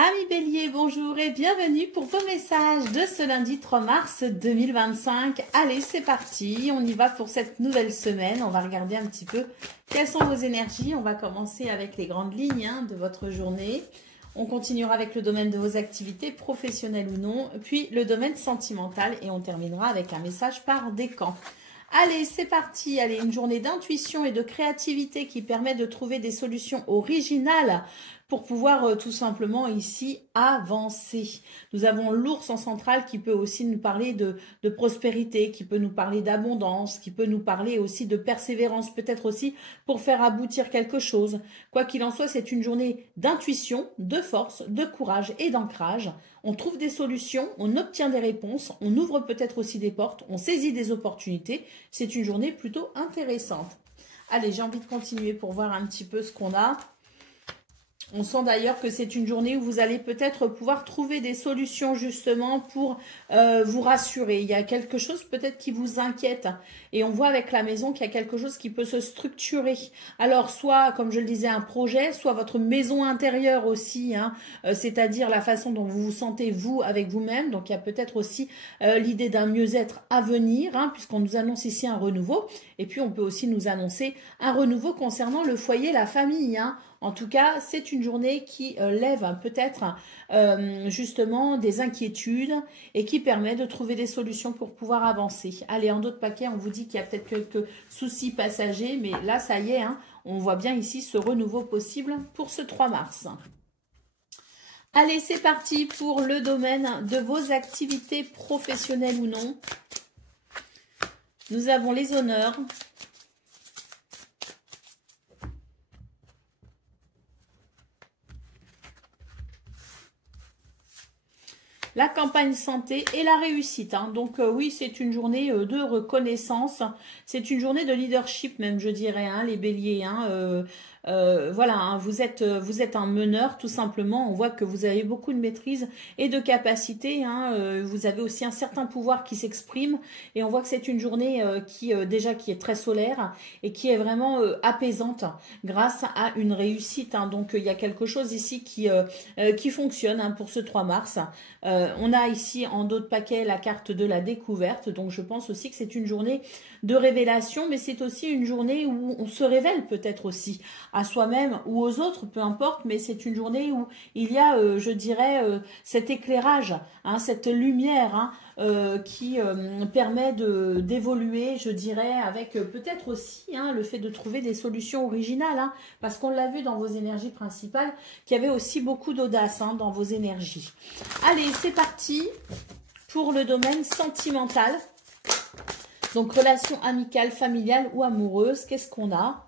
Amis Bélier, bonjour et bienvenue pour vos messages de ce lundi 3 mars 2025. Allez, c'est parti, on y va pour cette nouvelle semaine. On va regarder un petit peu quelles sont vos énergies. On va commencer avec les grandes lignes de votre journée. On continuera avec le domaine de vos activités, professionnelles ou non, puis le domaine sentimental et on terminera avec un message par décan. Allez, c'est parti. Allez, une journée d'intuition et de créativité qui permet de trouver des solutions originales pour pouvoir tout simplement ici avancer. Nous avons l'ours en centrale qui peut aussi nous parler de prospérité, qui peut nous parler d'abondance, qui peut nous parler aussi de persévérance, peut-être aussi pour faire aboutir quelque chose. Quoi qu'il en soit, c'est une journée d'intuition, de force, de courage et d'ancrage. On trouve des solutions, on obtient des réponses, on ouvre peut-être aussi des portes, on saisit des opportunités. C'est une journée plutôt intéressante. Allez, j'ai envie de continuer pour voir un petit peu ce qu'on a. On sent d'ailleurs que c'est une journée où vous allez peut-être pouvoir trouver des solutions justement pour vous rassurer. Il y a quelque chose peut-être qui vous inquiète et on voit avec la maison qu'il y a quelque chose qui peut se structurer. Alors soit, comme je le disais, un projet, soit votre maison intérieure aussi, c'est-à-dire la façon dont vous vous sentez vous avec vous-même. Donc il y a peut-être aussi l'idée d'un mieux-être à venir, puisqu'on nous annonce ici un renouveau. Et puis on peut aussi nous annoncer un renouveau concernant le foyer, la famille. En tout cas, c'est une journée qui lève peut-être justement des inquiétudes et qui permet de trouver des solutions pour pouvoir avancer. Allez, en d'autres paquets, on vous dit qu'il y a peut-être quelques soucis passagers, mais là, ça y est, on voit bien ici ce renouveau possible pour ce 3 mars. Allez, c'est parti pour le domaine de vos activités professionnelles ou non. Nous avons les honneurs. La campagne santé et la réussite. Donc oui, c'est une journée de reconnaissance. C'est une journée de leadership même, je dirais, les béliers. Voilà, vous êtes un meneur tout simplement. On voit que vous avez beaucoup de maîtrise et de capacité. Vous avez aussi un certain pouvoir qui s'exprime et on voit que c'est une journée qui est très solaire et qui est vraiment apaisante grâce à une réussite. Donc il y a quelque chose ici qui fonctionne pour ce 3 mars. On a ici en d'autres paquets la carte de la découverte. Donc je pense aussi que c'est une journée de révélation, mais c'est aussi une journée où on se révèle peut-être aussi à soi-même ou aux autres, peu importe, mais c'est une journée où il y a, je dirais, cet éclairage, cette lumière qui permet d'évoluer, je dirais, avec peut-être aussi le fait de trouver des solutions originales, parce qu'on l'a vu dans vos énergies principales, qu'il y avait aussi beaucoup d'audace dans vos énergies. Allez, c'est parti pour le domaine sentimental. Donc, relation amicale, familiale ou amoureuse, qu'est-ce qu'on a ?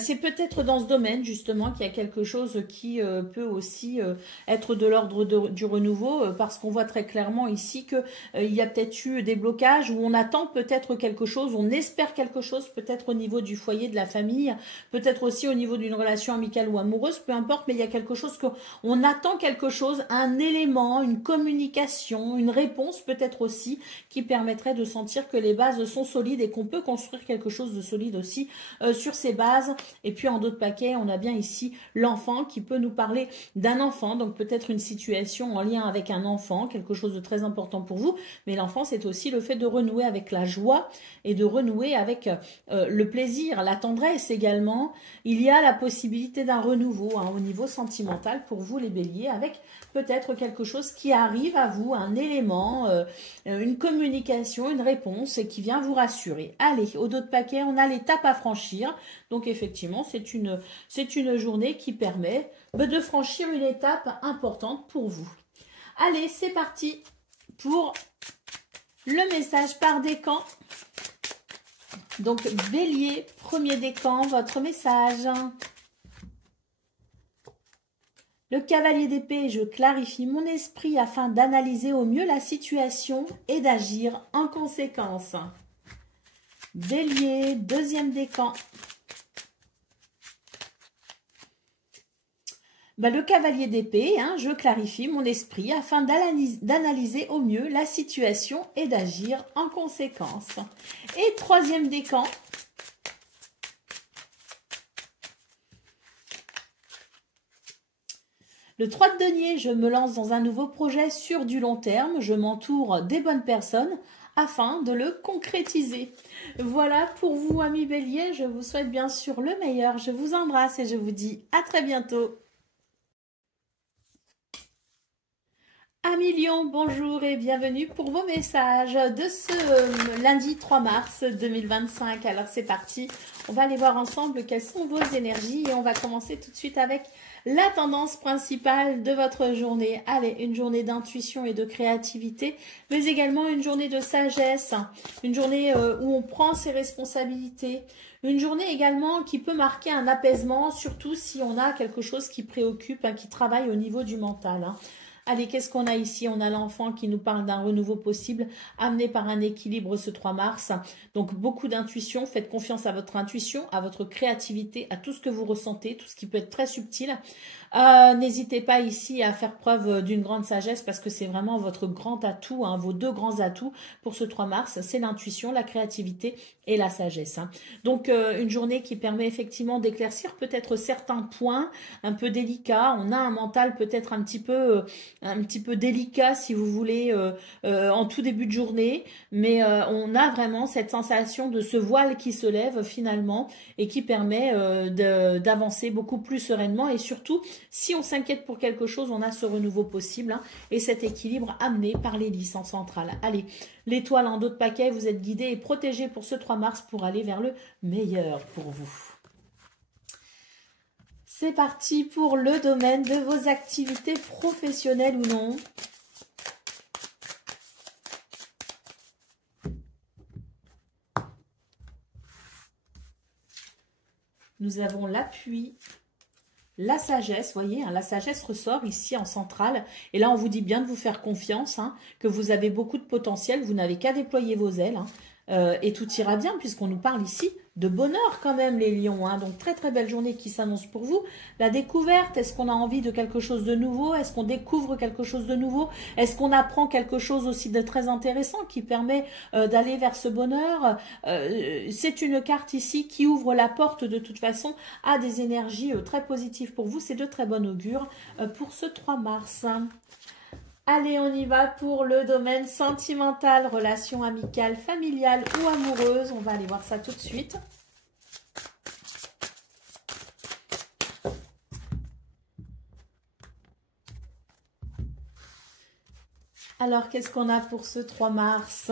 C'est peut-être dans ce domaine justement qu'il y a quelque chose qui peut aussi être de l'ordre du renouveau parce qu'on voit très clairement ici que il y a peut-être eu des blocages où on attend peut-être quelque chose, on espère quelque chose peut-être au niveau du foyer, de la famille, peut-être aussi au niveau d'une relation amicale ou amoureuse, peu importe, mais il y a quelque chose qu'on attend quelque chose, un élément, une communication, une réponse peut-être aussi qui permettrait de sentir que les bases sont solides et qu'on peut construire quelque chose de solide aussi sur ces bases. Et puis en d'autres paquets, on a bien ici l'enfant qui peut nous parler d'un enfant, donc peut-être une situation en lien avec un enfant, quelque chose de très important pour vous, mais l'enfant c'est aussi le fait de renouer avec la joie et de renouer avec le plaisir, la tendresse également. Il y a la possibilité d'un renouveau au niveau sentimental pour vous les béliers, avec peut-être quelque chose qui arrive à vous, un élément, une communication, une réponse et qui vient vous rassurer. Allez, au dos de paquet, on a l'étape à franchir. Donc effectivement, c'est une journée qui permet de franchir une étape importante pour vous. Allez, c'est parti pour le message par décan. Donc bélier, premier décan, votre message. Le cavalier d'épée, je clarifie mon esprit afin d'analyser au mieux la situation et d'agir en conséquence. Bélier, deuxième décan. Le cavalier d'épée, je clarifie mon esprit afin d'analyser au mieux la situation et d'agir en conséquence. Et troisième décan, Le 3 de denier, je me lance dans un nouveau projet sur du long terme. Je m'entoure des bonnes personnes afin de le concrétiser. Voilà pour vous, amis Bélier. Je vous souhaite bien sûr le meilleur. Je vous embrasse et je vous dis à très bientôt. Amis Lion, bonjour et bienvenue pour vos messages de ce lundi 3 mars 2025. Alors c'est parti, on va aller voir ensemble quelles sont vos énergies et on va commencer tout de suite avec la tendance principale de votre journée. Allez, une journée d'intuition et de créativité, mais également une journée de sagesse, une journée où on prend ses responsabilités, une journée également qui peut marquer un apaisement, surtout si on a quelque chose qui préoccupe, qui travaille au niveau du mental. Allez, qu'est-ce qu'on a ici? On a l'enfant qui nous parle d'un renouveau possible, amené par un équilibre ce 3 mars. Donc, beaucoup d'intuition. Faites confiance à votre intuition, à votre créativité, à tout ce que vous ressentez, tout ce qui peut être très subtil. N'hésitez pas ici à faire preuve d'une grande sagesse parce que c'est vraiment votre grand atout, vos deux grands atouts pour ce 3 mars. C'est l'intuition, la créativité et la sagesse. Donc, une journée qui permet effectivement d'éclaircir peut-être certains points un peu délicats. On a un mental peut-être un petit peu délicat si vous voulez en tout début de journée, mais on a vraiment cette sensation de ce voile qui se lève finalement et qui permet d'avancer beaucoup plus sereinement et surtout si on s'inquiète pour quelque chose, on a ce renouveau possible et cet équilibre amené par l'hélice en centrale. Allez, l'étoile en dos de paquet, vous êtes guidé et protégé pour ce 3 mars pour aller vers le meilleur pour vous. C'est parti pour le domaine de vos activités professionnelles ou non. Nous avons l'appui, la sagesse, voyez, la sagesse ressort ici en centrale. Et là, on vous dit bien de vous faire confiance, que vous avez beaucoup de potentiel, vous n'avez qu'à déployer vos ailes. Et tout ira bien puisqu'on nous parle ici de bonheur quand même les lions. Donc très très belle journée qui s'annonce pour vous. La découverte, est-ce qu'on a envie de quelque chose de nouveau? Est-ce qu'on découvre quelque chose de nouveau? Est-ce qu'on apprend quelque chose aussi de très intéressant qui permet d'aller vers ce bonheur? C'est une carte ici qui ouvre la porte de toute façon à des énergies très positives pour vous. C'est de très bon augure pour ce 3 mars. Allez, on y va pour le domaine sentimental, relations amicales, familiales ou amoureuses. On va aller voir ça tout de suite. Alors, qu'est-ce qu'on a pour ce 3 mars?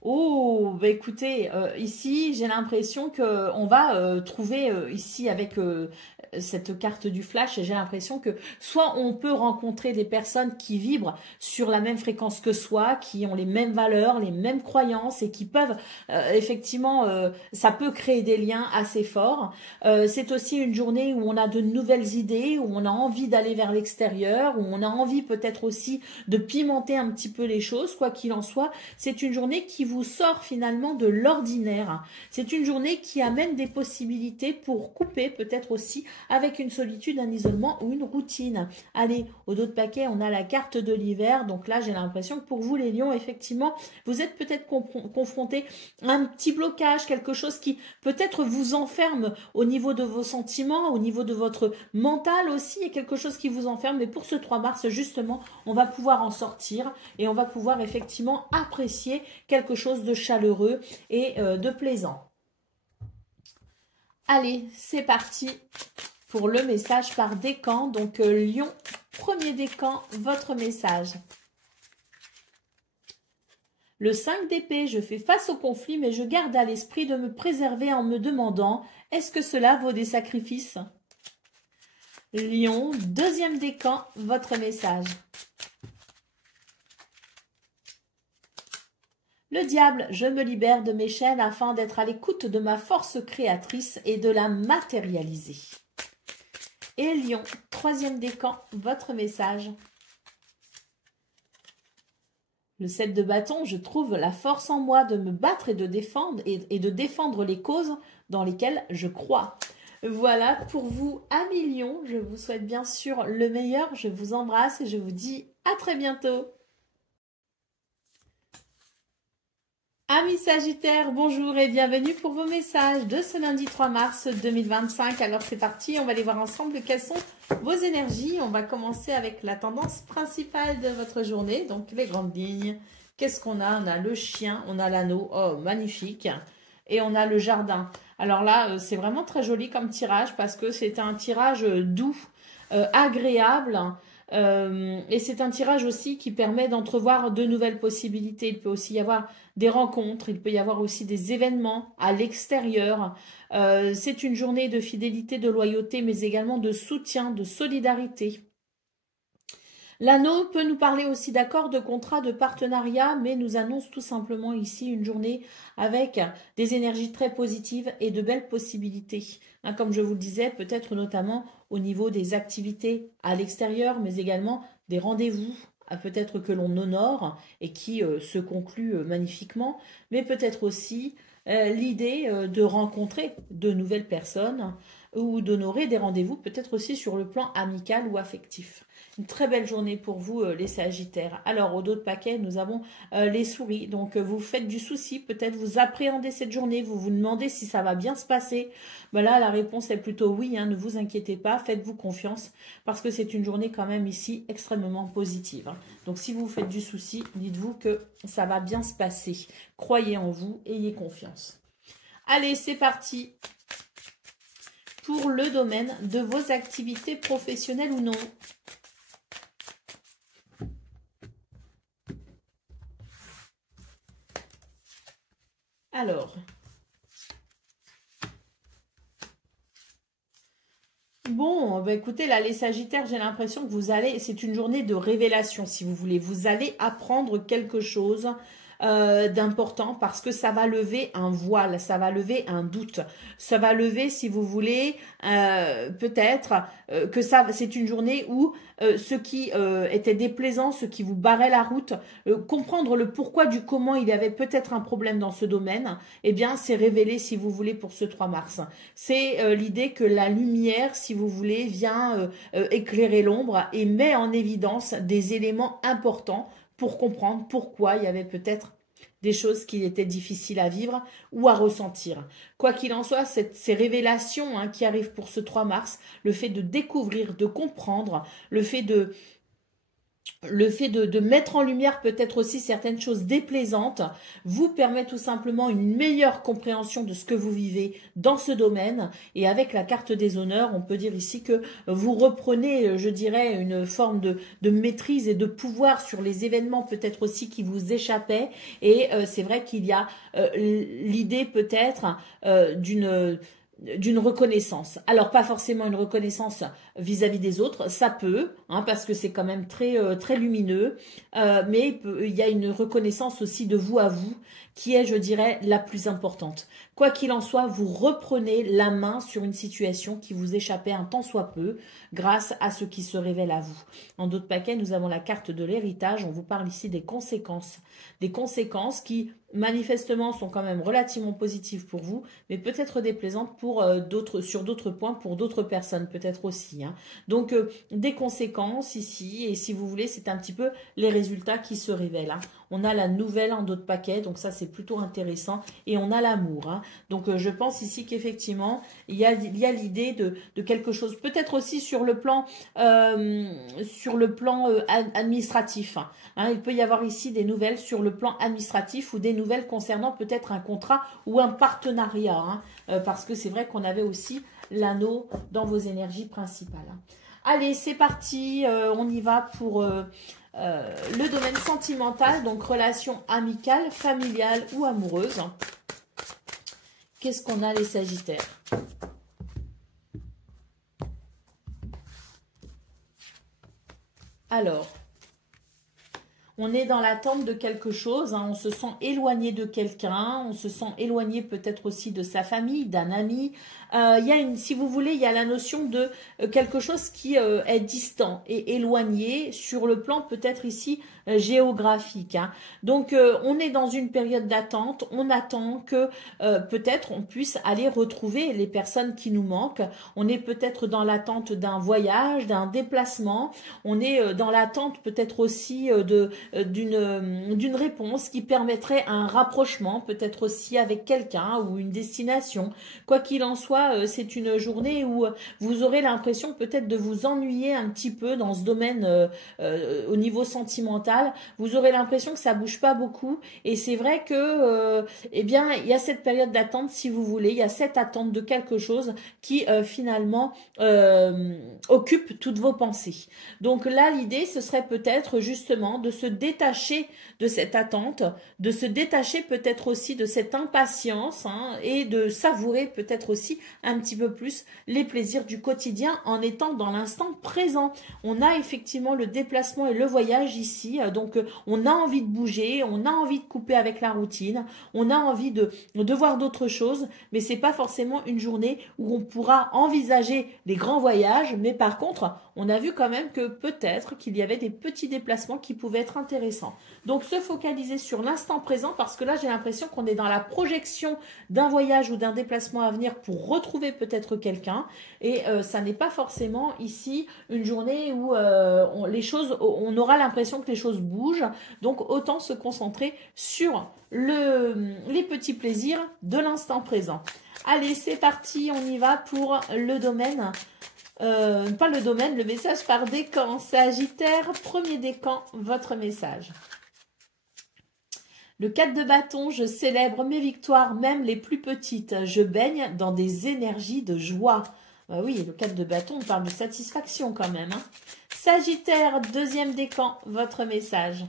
Oh, bah écoutez, ici, j'ai l'impression qu'on va trouver ici avec cette carte du flash, j'ai l'impression que soit on peut rencontrer des personnes qui vibrent sur la même fréquence que soi, qui ont les mêmes valeurs, les mêmes croyances et qui peuvent effectivement, ça peut créer des liens assez forts. C'est aussi une journée où on a de nouvelles idées, où on a envie d'aller vers l'extérieur, où on a envie peut-être aussi de pimenter un petit peu les choses, quoi qu'il en soit. C'est une journée qui vous sort finalement de l'ordinaire. C'est une journée qui amène des possibilités pour couper peut-être aussi avec une solitude, un isolement ou une routine. Allez, au dos de paquet, on a la carte de l'hiver. Donc là, j'ai l'impression que pour vous, les lions, effectivement, vous êtes peut-être confrontés à un petit blocage, quelque chose qui peut-être vous enferme au niveau de vos sentiments, au niveau de votre mental aussi, et quelque chose qui vous enferme. Mais pour ce 3 mars, justement, on va pouvoir en sortir et on va pouvoir effectivement apprécier quelque chose de chaleureux et de plaisant. Allez, c'est parti pour le message par décan. Donc, Lion, premier décan, votre message. Le 5 d'épée, je fais face au conflit, mais je garde à l'esprit de me préserver en me demandant, est-ce que cela vaut des sacrifices? Lion, deuxième décan, votre message. Le diable, je me libère de mes chaînes afin d'être à l'écoute de ma force créatrice et de la matérialiser. Et Lion, troisième décan, votre message. Le 7 de bâton, je trouve la force en moi de me battre et de défendre les causes dans lesquelles je crois. Voilà pour vous, amis Lions. Je vous souhaite bien sûr le meilleur. Je vous embrasse et je vous dis à très bientôt. Amis Sagittaires, bonjour et bienvenue pour vos messages de ce lundi 3 mars 2025. Alors c'est parti, on va aller voir ensemble quelles sont vos énergies. On va commencer avec la tendance principale de votre journée, donc les grandes lignes. Qu'est-ce qu'on a? On a le chien, on a l'anneau, oh magnifique, et on a le jardin. Alors là, c'est vraiment très joli comme tirage parce que c'est un tirage doux, agréable. Et c'est un tirage aussi qui permet d'entrevoir de nouvelles possibilités. Il peut aussi y avoir des rencontres, il peut y avoir aussi des événements à l'extérieur. C'est une journée de fidélité, de loyauté, mais également de soutien, de solidarité. L'anneau peut nous parler aussi d'accords, de contrats, de partenariats, mais nous annonce tout simplement ici une journée avec des énergies très positives et de belles possibilités. Comme je vous le disais, peut-être notamment au niveau des activités à l'extérieur, mais également des rendez-vous, peut-être que l'on honore et qui se concluent magnifiquement, mais peut-être aussi l'idée de rencontrer de nouvelles personnes ou d'honorer des rendez-vous, peut-être aussi sur le plan amical ou affectif. Une très belle journée pour vous, les Sagittaires. Alors, au dos de paquet, nous avons les souris. Donc, vous faites du souci. Peut-être vous appréhendez cette journée. Vous vous demandez si ça va bien se passer. Ben là, la réponse est plutôt oui. Ne vous inquiétez pas. Faites-vous confiance. Parce que c'est une journée quand même ici extrêmement positive. Donc, si vous faites du souci, dites-vous que ça va bien se passer. Croyez en vous. Ayez confiance. Allez, c'est parti pour le domaine de vos activités professionnelles ou non. Alors, bon, bah écoutez, là, les Sagittaires, j'ai l'impression que vous allez, c'est une journée de révélation, si vous voulez. Vous allez apprendre quelque chose d'important parce que ça va lever un voile, ça va lever un doute, ça va lever, si vous voulez, peut-être que ça, c'est une journée où ce qui était déplaisant, ce qui vous barrait la route, comprendre le pourquoi du comment il y avait peut-être un problème dans ce domaine, eh bien, c'est révélé, si vous voulez, pour ce 3 mars. C'est l'idée que la lumière, si vous voulez, vient éclairer l'ombre et met en évidence des éléments importants pour comprendre pourquoi il y avait peut-être des choses qui étaient difficiles à vivre ou à ressentir. Quoi qu'il en soit, ces révélations qui arrivent pour ce 3 mars, le fait de découvrir, de comprendre, le fait de mettre en lumière peut-être aussi certaines choses déplaisantes vous permet tout simplement une meilleure compréhension de ce que vous vivez dans ce domaine. Et avec la carte des honneurs, on peut dire ici que vous reprenez, je dirais, une forme de maîtrise et de pouvoir sur les événements peut-être aussi qui vous échappaient. Et c'est vrai qu'il y a l'idée peut-être d'une reconnaissance. Alors, pas forcément une reconnaissance vis-à-vis des autres, ça peut, parce que c'est quand même très lumineux, mais il y a une reconnaissance aussi de vous à vous, qui est, je dirais, la plus importante. Quoi qu'il en soit, vous reprenez la main sur une situation qui vous échappait un tant soit peu, grâce à ce qui se révèle à vous. En d'autres paquets, nous avons la carte de l'héritage, on vous parle ici des conséquences qui manifestement sont quand même relativement positives pour vous, mais peut-être déplaisantes pour sur d'autres points pour d'autres personnes peut-être aussi. Donc des conséquences ici, et si vous voulez, c'est un petit peu les résultats qui se révèlent. On a la nouvelle en d'autres paquets, donc ça c'est plutôt intéressant, et on a l'amour. Donc je pense ici qu'effectivement il y a l'idée de quelque chose, peut-être aussi sur le plan administratif. Il peut y avoir ici des nouvelles sur le plan administratif ou des nouvelles concernant peut-être un contrat ou un partenariat, parce que c'est vrai qu'on avait aussi l'anneau dans vos énergies principales. Allez, c'est parti, on y va pour le domaine sentimental, donc relation amicale, familiale ou amoureuse. Qu'est-ce qu'on a les Sagittaires? Alors, on est dans l'attente de quelque chose, on se sent éloigné de quelqu'un, on se sent éloigné peut-être aussi de sa famille, d'un ami. Il y a si vous voulez, il y a la notion de quelque chose qui est distant et éloigné sur le plan peut-être ici géographique. Donc, on est dans une période d'attente, on attend que peut-être on puisse aller retrouver les personnes qui nous manquent. On est peut-être dans l'attente d'un voyage, d'un déplacement, on est dans l'attente peut-être aussi d'une réponse qui permettrait un rapprochement, peut-être aussi avec quelqu'un ou une destination. Quoi qu'il en soit, c'est une journée où vous aurez l'impression peut-être de vous ennuyer un petit peu dans ce domaine au niveau sentimental. Vous aurez l'impression que ça bouge pas beaucoup et c'est vrai que eh bien il y a cette période d'attente si vous voulez, il y a cette attente de quelque chose qui finalement occupe toutes vos pensées. Donc là l'idée ce serait peut-être justement de se détacher de cette attente, de se détacher peut-être aussi de cette impatience et de savourer peut-être aussi un petit peu plus les plaisirs du quotidien en étant dans l'instant présent. On a effectivement le déplacement et le voyage ici, donc on a envie de bouger, on a envie de couper avec la routine, on a envie de voir d'autres choses, mais c'est pas forcément une journée où on pourra envisager les grands voyages, mais par contre, on a vu quand même que peut-être qu'il y avait des petits déplacements qui pouvaient être intéressants. Donc se focaliser sur l'instant présent parce que là j'ai l'impression qu'on est dans la projection d'un voyage ou d'un déplacement à venir pour retrouver peut-être quelqu'un et ça n'est pas forcément ici une journée où on aura l'impression que les choses bougent, donc autant se concentrer sur les petits plaisirs de l'instant présent. Allez, c'est parti, on y va pour le domaine. Pas le domaine, le message par décan. Sagittaire, premier décan, votre message. Le 4 de bâton, je célèbre mes victoires, même les plus petites. Je baigne dans des énergies de joie. Oui, le 4 de bâton, on parle de satisfaction quand même. Sagittaire, deuxième décan, votre message.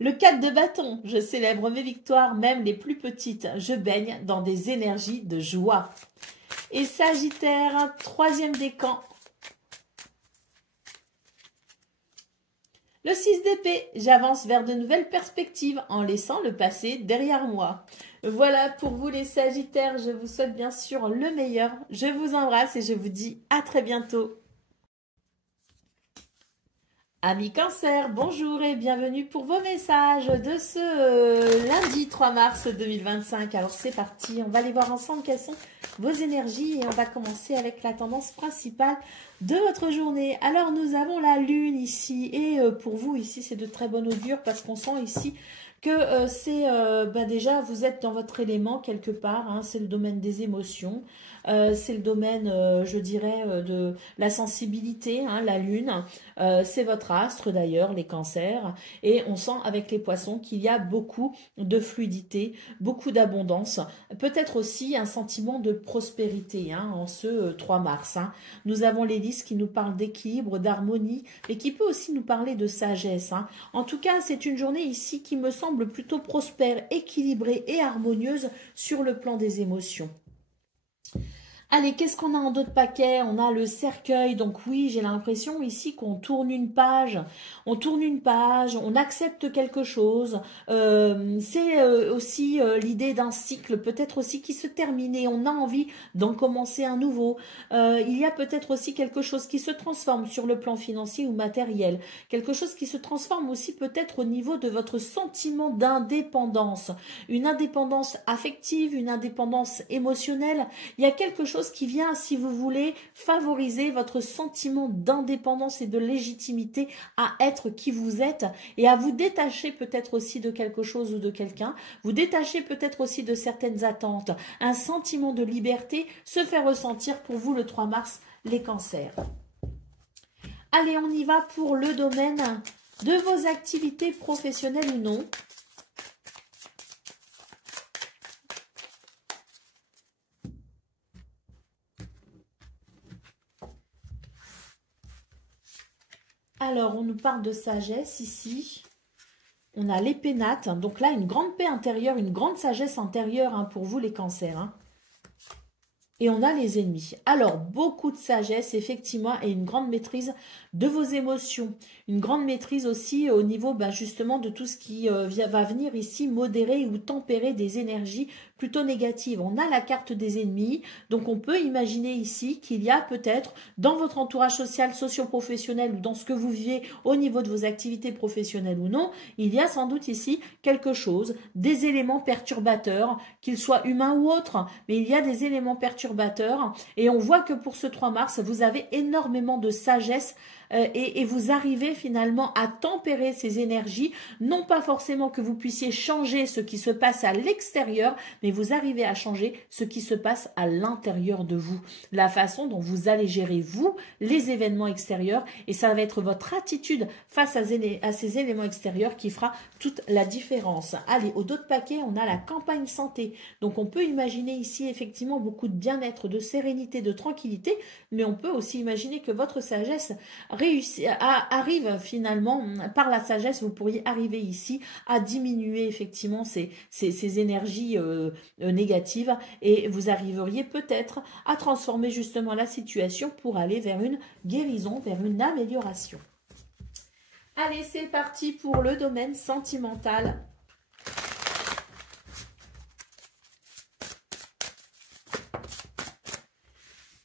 Le 4 de bâton, je célèbre mes victoires, même les plus petites. Je baigne dans des énergies de joie. Et Sagittaire, troisième décan. Le 6 d'épée, j'avance vers de nouvelles perspectives en laissant le passé derrière moi. Voilà pour vous les Sagittaires, je vous souhaite bien sûr le meilleur. Je vous embrasse et je vous dis à très bientôt. Amis Cancer, bonjour et bienvenue pour vos messages de ce lundi 3 mars 2025. Alors c'est parti, on va aller voir ensemble quelles sont vos énergies et on va commencer avec la tendance principale de votre journée. Alors nous avons la lune ici et pour vous ici c'est de très bon augure parce qu'on sent ici que c'est déjà vous êtes dans votre élément quelque part, c'est le domaine des émotions. C'est le domaine, je dirais, de la sensibilité, la lune. C'est votre astre d'ailleurs, les cancers. Et on sent avec les poissons qu'il y a beaucoup de fluidité, beaucoup d'abondance. Peut-être aussi un sentiment de prospérité en ce 3 mars. Nous avons l'hélice qui nous parle d'équilibre, d'harmonie, mais qui peut aussi nous parler de sagesse. En tout cas, c'est une journée ici qui me semble plutôt prospère, équilibrée et harmonieuse sur le plan des émotions. Allez, qu'est-ce qu'on a en d'autres paquets? On a le cercueil, donc oui, j'ai l'impression ici qu'on tourne une page, on accepte quelque chose. C'est aussi l'idée d'un cycle, peut-être aussi qui se termine et on a envie d'en commencer un nouveau. Il y a peut-être aussi quelque chose qui se transforme sur le plan financier ou matériel, quelque chose qui se transforme aussi peut-être au niveau de votre sentiment d'indépendance, une indépendance affective, une indépendance émotionnelle. Il y a quelque chose qui vient, si vous voulez, favoriser votre sentiment d'indépendance et de légitimité à être qui vous êtes et à vous détacher peut-être aussi de quelque chose ou de quelqu'un, vous détacher peut-être aussi de certaines attentes. Un sentiment de liberté se fait ressentir pour vous le 3 mars, les cancers. Allez, on y va pour le domaine de vos activités professionnelles ou non. Alors, on nous parle de sagesse ici. On a l'épée nate. Donc là, une grande paix intérieure, une grande sagesse intérieure pour vous les cancers. Et on a les ennemis. Alors, beaucoup de sagesse, effectivement, et une grande maîtrise de vos émotions. Une grande maîtrise aussi au niveau justement de tout ce qui va venir ici modérer ou tempérer des énergies plutôt négative. On a la carte des ennemis, donc on peut imaginer ici qu'il y a peut-être dans votre entourage social, socio-professionnel ou dans ce que vous vivez au niveau de vos activités professionnelles ou non, il y a sans doute ici quelque chose, des éléments perturbateurs, qu'ils soient humains ou autres, mais il y a des éléments perturbateurs et on voit que pour ce 3 mars, vous avez énormément de sagesse et vous arrivez finalement à tempérer ces énergies, non pas forcément que vous puissiez changer ce qui se passe à l'extérieur, mais vous arrivez à changer ce qui se passe à l'intérieur de vous, la façon dont vous allez gérer vous, les événements extérieurs, et ça va être votre attitude face à ces éléments extérieurs qui fera toute la différence. Allez, au dos de paquet, on a la campagne santé, donc on peut imaginer ici effectivement beaucoup de bien-être, de sérénité, de tranquillité, mais on peut aussi imaginer que votre sagesse arrive finalement, par la sagesse, vous pourriez arriver ici à diminuer effectivement ces énergies négatives et vous arriveriez peut-être à transformer justement la situation pour aller vers une guérison, vers une amélioration. Allez, c'est parti pour le domaine sentimental.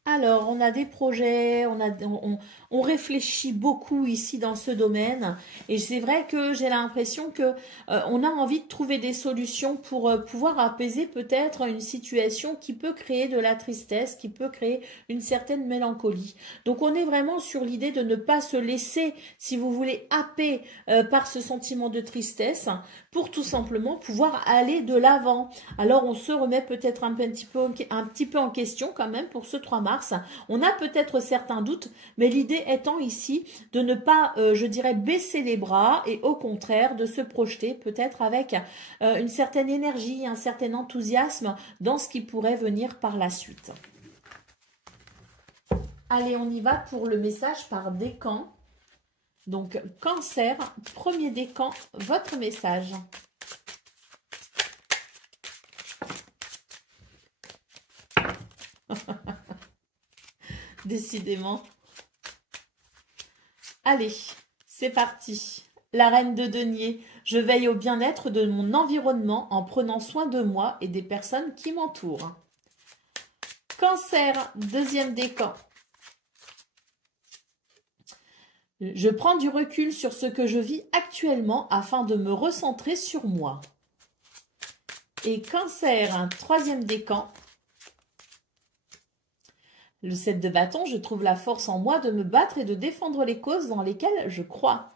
Alors, on a des projets, on réfléchit beaucoup ici dans ce domaine et c'est vrai que j'ai l'impression que on a envie de trouver des solutions pour pouvoir apaiser peut-être une situation qui peut créer de la tristesse, qui peut créer une certaine mélancolie. Donc, on est vraiment sur l'idée de ne pas se laisser, si vous voulez, happer par ce sentiment de tristesse pour tout simplement pouvoir aller de l'avant. Alors, on se remet peut-être un petit peu en question quand même pour ce 3 mars. On a peut-être certains doutes, mais l'idée étant ici de ne pas, je dirais, baisser les bras et au contraire de se projeter peut-être avec une certaine énergie, un certain enthousiasme dans ce qui pourrait venir par la suite. Allez, on y va pour le message par décan. Donc, Cancer, premier décan, votre message. Décidément. Allez, c'est parti. La reine de denier. Je veille au bien-être de mon environnement en prenant soin de moi et des personnes qui m'entourent. Cancer, deuxième décan. Je prends du recul sur ce que je vis actuellement afin de me recentrer sur moi. Et Cancer, un troisième décan. Le 7 de bâton, je trouve la force en moi de me battre et de défendre les causes dans lesquelles je crois.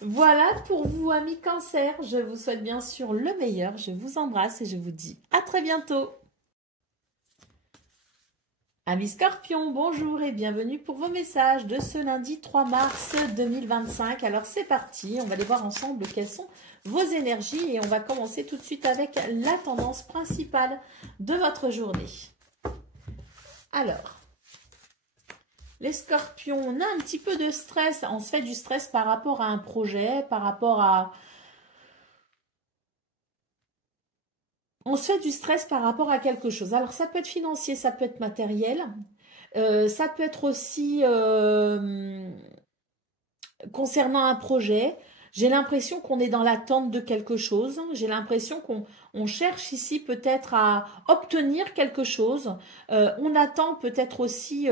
Voilà pour vous, amis Cancer. Je vous souhaite bien sûr le meilleur. Je vous embrasse et je vous dis à très bientôt. Amis Scorpion, bonjour et bienvenue pour vos messages de ce lundi 3 mars 2025. Alors c'est parti, on va aller voir ensemble quelles sont vos énergies et on va commencer tout de suite avec la tendance principale de votre journée. Alors, les scorpions, on a un petit peu de stress. On se fait du stress par rapport à un projet, par rapport à... On se fait du stress par rapport à quelque chose. Alors, ça peut être financier, ça peut être matériel. Ça peut être aussi concernant un projet. J'ai l'impression qu'on est dans l'attente de quelque chose. J'ai l'impression qu'on cherche ici peut-être à obtenir quelque chose. On attend peut-être aussi...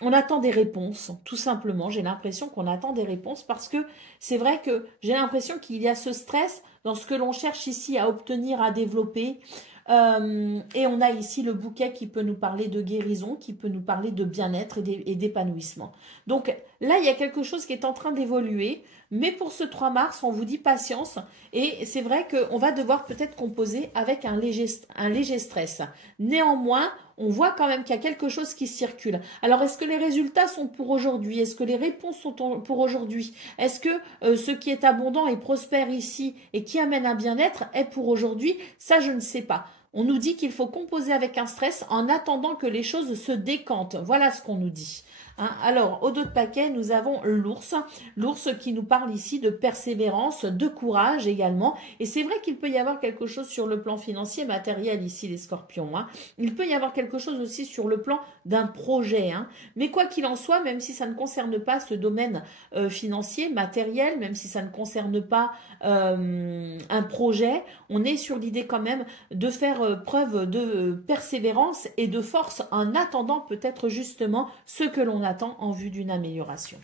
on attend des réponses, tout simplement. J'ai l'impression qu'on attend des réponses parce que c'est vrai que j'ai l'impression qu'il y a ce stress dans ce que l'on cherche ici à obtenir, à développer. Et on a ici le bouquet qui peut nous parler de guérison, qui peut nous parler de bien-être et d'épanouissement. Donc là, il y a quelque chose qui est en train d'évoluer. Mais pour ce 3 mars, on vous dit patience. Et c'est vrai qu'on va devoir peut-être composer avec un léger stress. Néanmoins, on voit quand même qu'il y a quelque chose qui circule. Alors, est-ce que les résultats sont pour aujourd'hui? Est-ce que les réponses sont pour aujourd'hui? Est-ce que ce qui est abondant et prospère ici et qui amène un bien-être est pour aujourd'hui? Ça, je ne sais pas. On nous dit qu'il faut composer avec un stress en attendant que les choses se décantent. Voilà ce qu'on nous dit. Hein. Alors, au dos de paquet, nous avons l'ours. L'ours qui nous parle ici de persévérance, de courage également. Et c'est vrai qu'il peut y avoir quelque chose sur le plan financier, matériel ici, les scorpions. Hein. Il peut y avoir quelque chose aussi sur le plan d'un projet. Hein. Mais quoi qu'il en soit, même si ça ne concerne pas ce domaine financier, matériel, même si ça ne concerne pas un projet, on est sur l'idée quand même de faire preuve de persévérance et de force en attendant peut-être justement ce que l'on attend en vue d'une amélioration.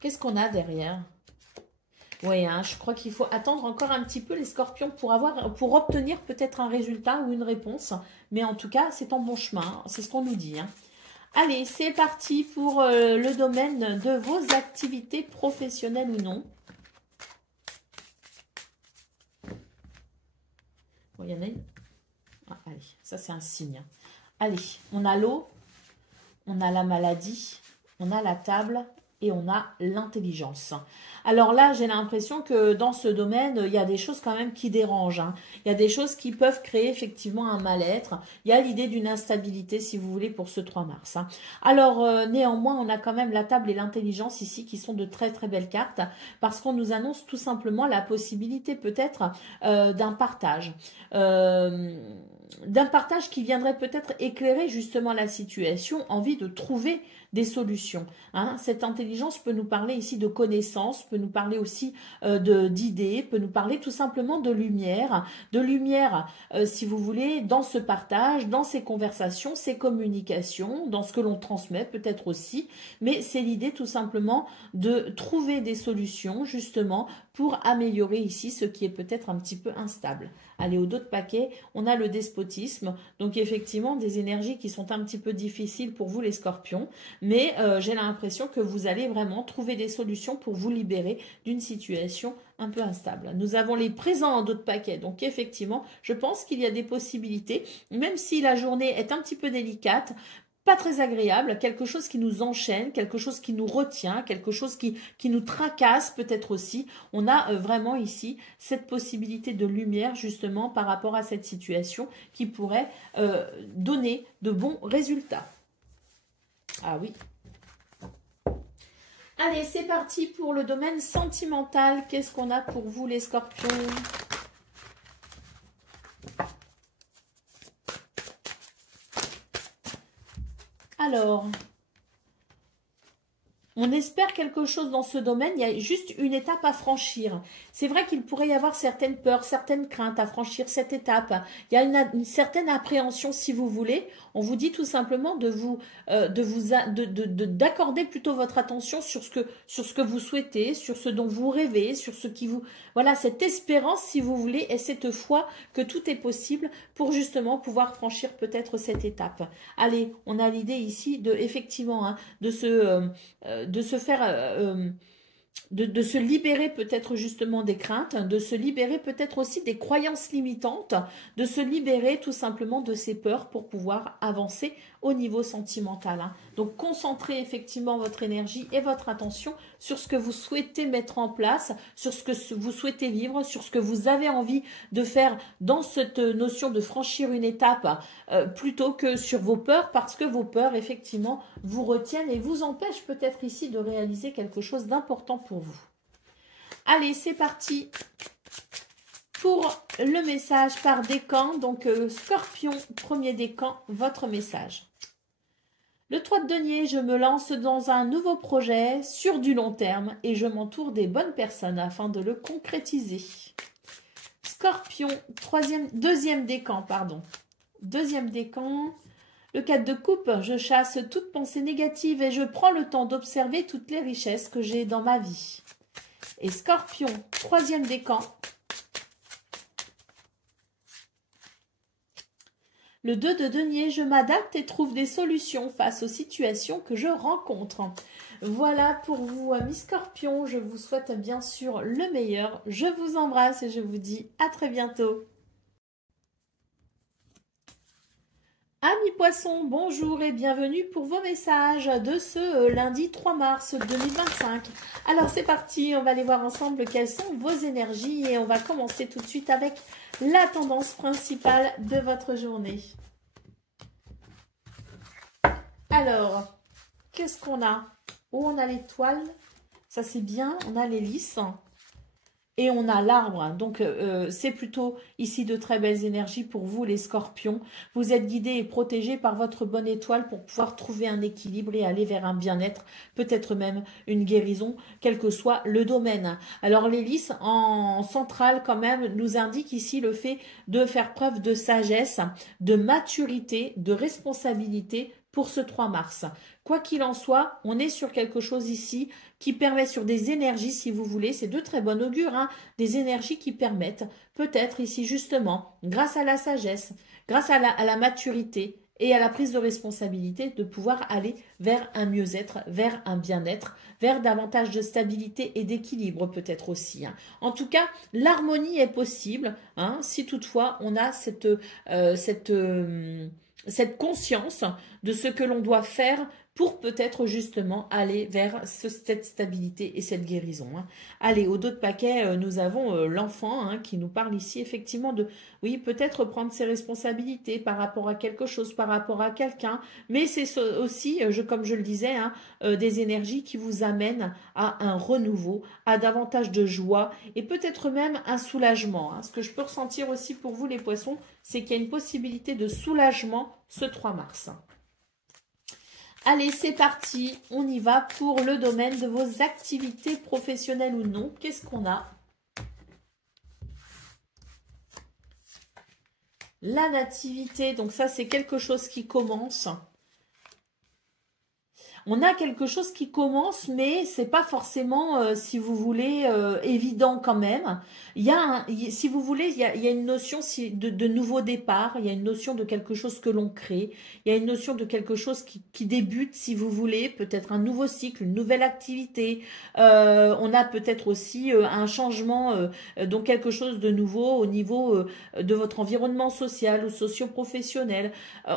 Qu'est-ce qu'on a derrière? Oui, hein, je crois qu'il faut attendre encore un petit peu les scorpions pour obtenir peut-être un résultat ou une réponse. Mais en tout cas, c'est en bon chemin, c'est ce qu'on nous dit. Hein. Allez, c'est parti pour le domaine de vos activités professionnelles ou non. Bon, il y en a une. Ah, allez, ça c'est un signe. Allez, on a l'eau, on a la maladie, on a la table et on a l'intelligence. Alors là, j'ai l'impression que dans ce domaine, il y a des choses quand même qui dérangent. Hein. Il y a des choses qui peuvent créer effectivement un mal-être. Il y a l'idée d'une instabilité, si vous voulez, pour ce 3 mars. Hein. Alors, néanmoins, on a quand même la table et l'intelligence ici qui sont de très très belles cartes parce qu'on nous annonce tout simplement la possibilité peut-être d'un partage. D'un partage qui viendrait peut-être éclairer justement la situation, envie de trouver des solutions. Hein. Cette intelligence peut nous parler ici de connaissances, peut nous parler aussi d'idées, peut nous parler tout simplement de lumière si vous voulez, dans ce partage, dans ces conversations, ces communications, dans ce que l'on transmet peut-être aussi, mais c'est l'idée tout simplement de trouver des solutions justement pour améliorer ici ce qui est peut-être un petit peu instable. Allez, au dos de paquet, on a le despotisme, donc effectivement des énergies qui sont un petit peu difficiles pour vous les scorpions, mais j'ai l'impression que vous allez vraiment trouver des solutions pour vous libérer d'une situation un peu instable. Nous avons les présents en dos de paquet, donc effectivement, je pense qu'il y a des possibilités, même si la journée est un petit peu délicate, pas très agréable, quelque chose qui nous enchaîne, quelque chose qui nous retient, quelque chose qui nous tracasse peut-être aussi. On a vraiment ici cette possibilité de lumière justement par rapport à cette situation qui pourrait donner de bons résultats. Ah oui. Allez, c'est parti pour le domaine sentimental. Qu'est-ce qu'on a pour vous les scorpions ? Alors, on espère quelque chose dans ce domaine, il y a juste une étape à franchir. C'est vrai qu'il pourrait y avoir certaines peurs, certaines craintes à franchir cette étape. Il y a une certaine appréhension si vous voulez. On vous dit tout simplement d'accorder plutôt votre attention sur ce que vous souhaitez, sur ce dont vous rêvez, sur ce qui vous... Voilà, cette espérance si vous voulez et cette foi que tout est possible pour justement pouvoir franchir peut-être cette étape. Allez, on a l'idée ici de effectivement hein, de se libérer peut-être justement des craintes, de se libérer peut-être aussi des croyances limitantes, de se libérer tout simplement de ces peurs pour pouvoir avancer au niveau sentimental. Hein. Donc, concentrez effectivement votre énergie et votre attention sur ce que vous souhaitez mettre en place, sur ce que vous souhaitez vivre, sur ce que vous avez envie de faire dans cette notion de franchir une étape plutôt que sur vos peurs parce que vos peurs effectivement vous retiennent et vous empêchent peut-être ici de réaliser quelque chose d'important pour vous. Allez, c'est parti pour le message par décan. Donc, Scorpion, premier décan, votre message. Le 3 de denier, je me lance dans un nouveau projet sur du long terme et je m'entoure des bonnes personnes afin de le concrétiser. Scorpion, deuxième décan, pardon. Deuxième décan. Le 4 de coupe, je chasse toute pensée négative et je prends le temps d'observer toutes les richesses que j'ai dans ma vie. Et Scorpion, troisième décan. Le 2 de denier, je m'adapte et trouve des solutions face aux situations que je rencontre. Voilà pour vous, amis Scorpions. Je vous souhaite bien sûr le meilleur. Je vous embrasse et je vous dis à très bientôt. Amis Poissons, bonjour et bienvenue pour vos messages de ce lundi 3 mars 2025. Alors c'est parti, on va aller voir ensemble quelles sont vos énergies et on va commencer tout de suite avec la tendance principale de votre journée. Alors, qu'est-ce qu'on a? Oh, on a l'étoile. Ça, c'est bien. On a l'hélice. Et on a l'arbre. Donc, c'est plutôt ici de très belles énergies pour vous, les scorpions. Vous êtes guidés et protégés par votre bonne étoile pour pouvoir trouver un équilibre et aller vers un bien-être, peut-être même une guérison, quel que soit le domaine. Alors, l'hélice en centrale, quand même, nous indique ici le fait de faire preuve de sagesse, de maturité, de responsabilité pour ce 3 mars. Quoi qu'il en soit, on est sur quelque chose ici qui permet, sur des énergies, si vous voulez, c'est de très bon augure, hein, des énergies qui permettent, peut-être ici justement, grâce à la sagesse, grâce à la maturité et à la prise de responsabilité, de pouvoir aller vers un mieux-être, vers un bien-être, vers davantage de stabilité et d'équilibre peut-être aussi. Hein. En tout cas, l'harmonie est possible, hein, si toutefois on a cette conscience de ce que l'on doit faire pour peut-être justement aller vers cette stabilité et cette guérison. Hein. Allez, au dos de paquet, nous avons l'enfant hein, qui nous parle ici effectivement de, oui, peut-être prendre ses responsabilités par rapport à quelque chose, par rapport à quelqu'un, mais c'est aussi, comme je le disais, hein, des énergies qui vous amènent à un renouveau, à davantage de joie et peut-être même un soulagement. Hein. Ce que je peux ressentir aussi pour vous les poissons, c'est qu'il y a une possibilité de soulagement ce 3 mars. Allez, c'est parti, on y va pour le domaine de vos activités professionnelles ou non. Qu'est-ce qu'on a? La nativité, donc ça c'est quelque chose qui commence. On a quelque chose qui commence, mais c'est pas forcément, si vous voulez, évident quand même. Il y a, si vous voulez, il y a une notion de nouveau départ. Il y a une notion de quelque chose que l'on crée. Il y a une notion de quelque chose qui débute, si vous voulez, peut-être un nouveau cycle, une nouvelle activité. On a peut-être aussi un changement, donc quelque chose de nouveau au niveau de votre environnement social ou socio-professionnel.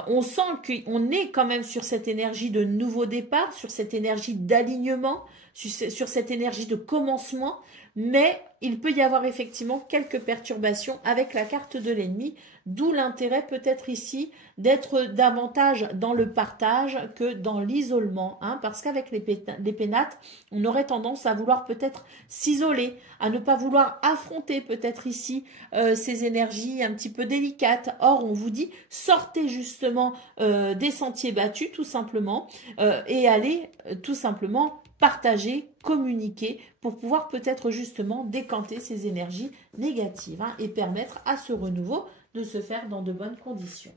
On sent qu'on est quand même sur cette énergie de nouveau départ, sur cette énergie d'alignement, sur cette énergie de commencement, mais il peut y avoir effectivement quelques perturbations avec la carte de l'ennemi, d'où l'intérêt peut-être ici d'être davantage dans le partage que dans l'isolement, hein, parce qu'avec les pénates, on aurait tendance à vouloir peut-être s'isoler, à ne pas vouloir affronter peut-être ici ces énergies un petit peu délicates. Or, on vous dit, sortez justement des sentiers battus tout simplement et allez tout simplement partager, communiquer pour pouvoir peut-être justement décanter ces énergies négatives hein, et permettre à ce renouveau de se faire dans de bonnes conditions.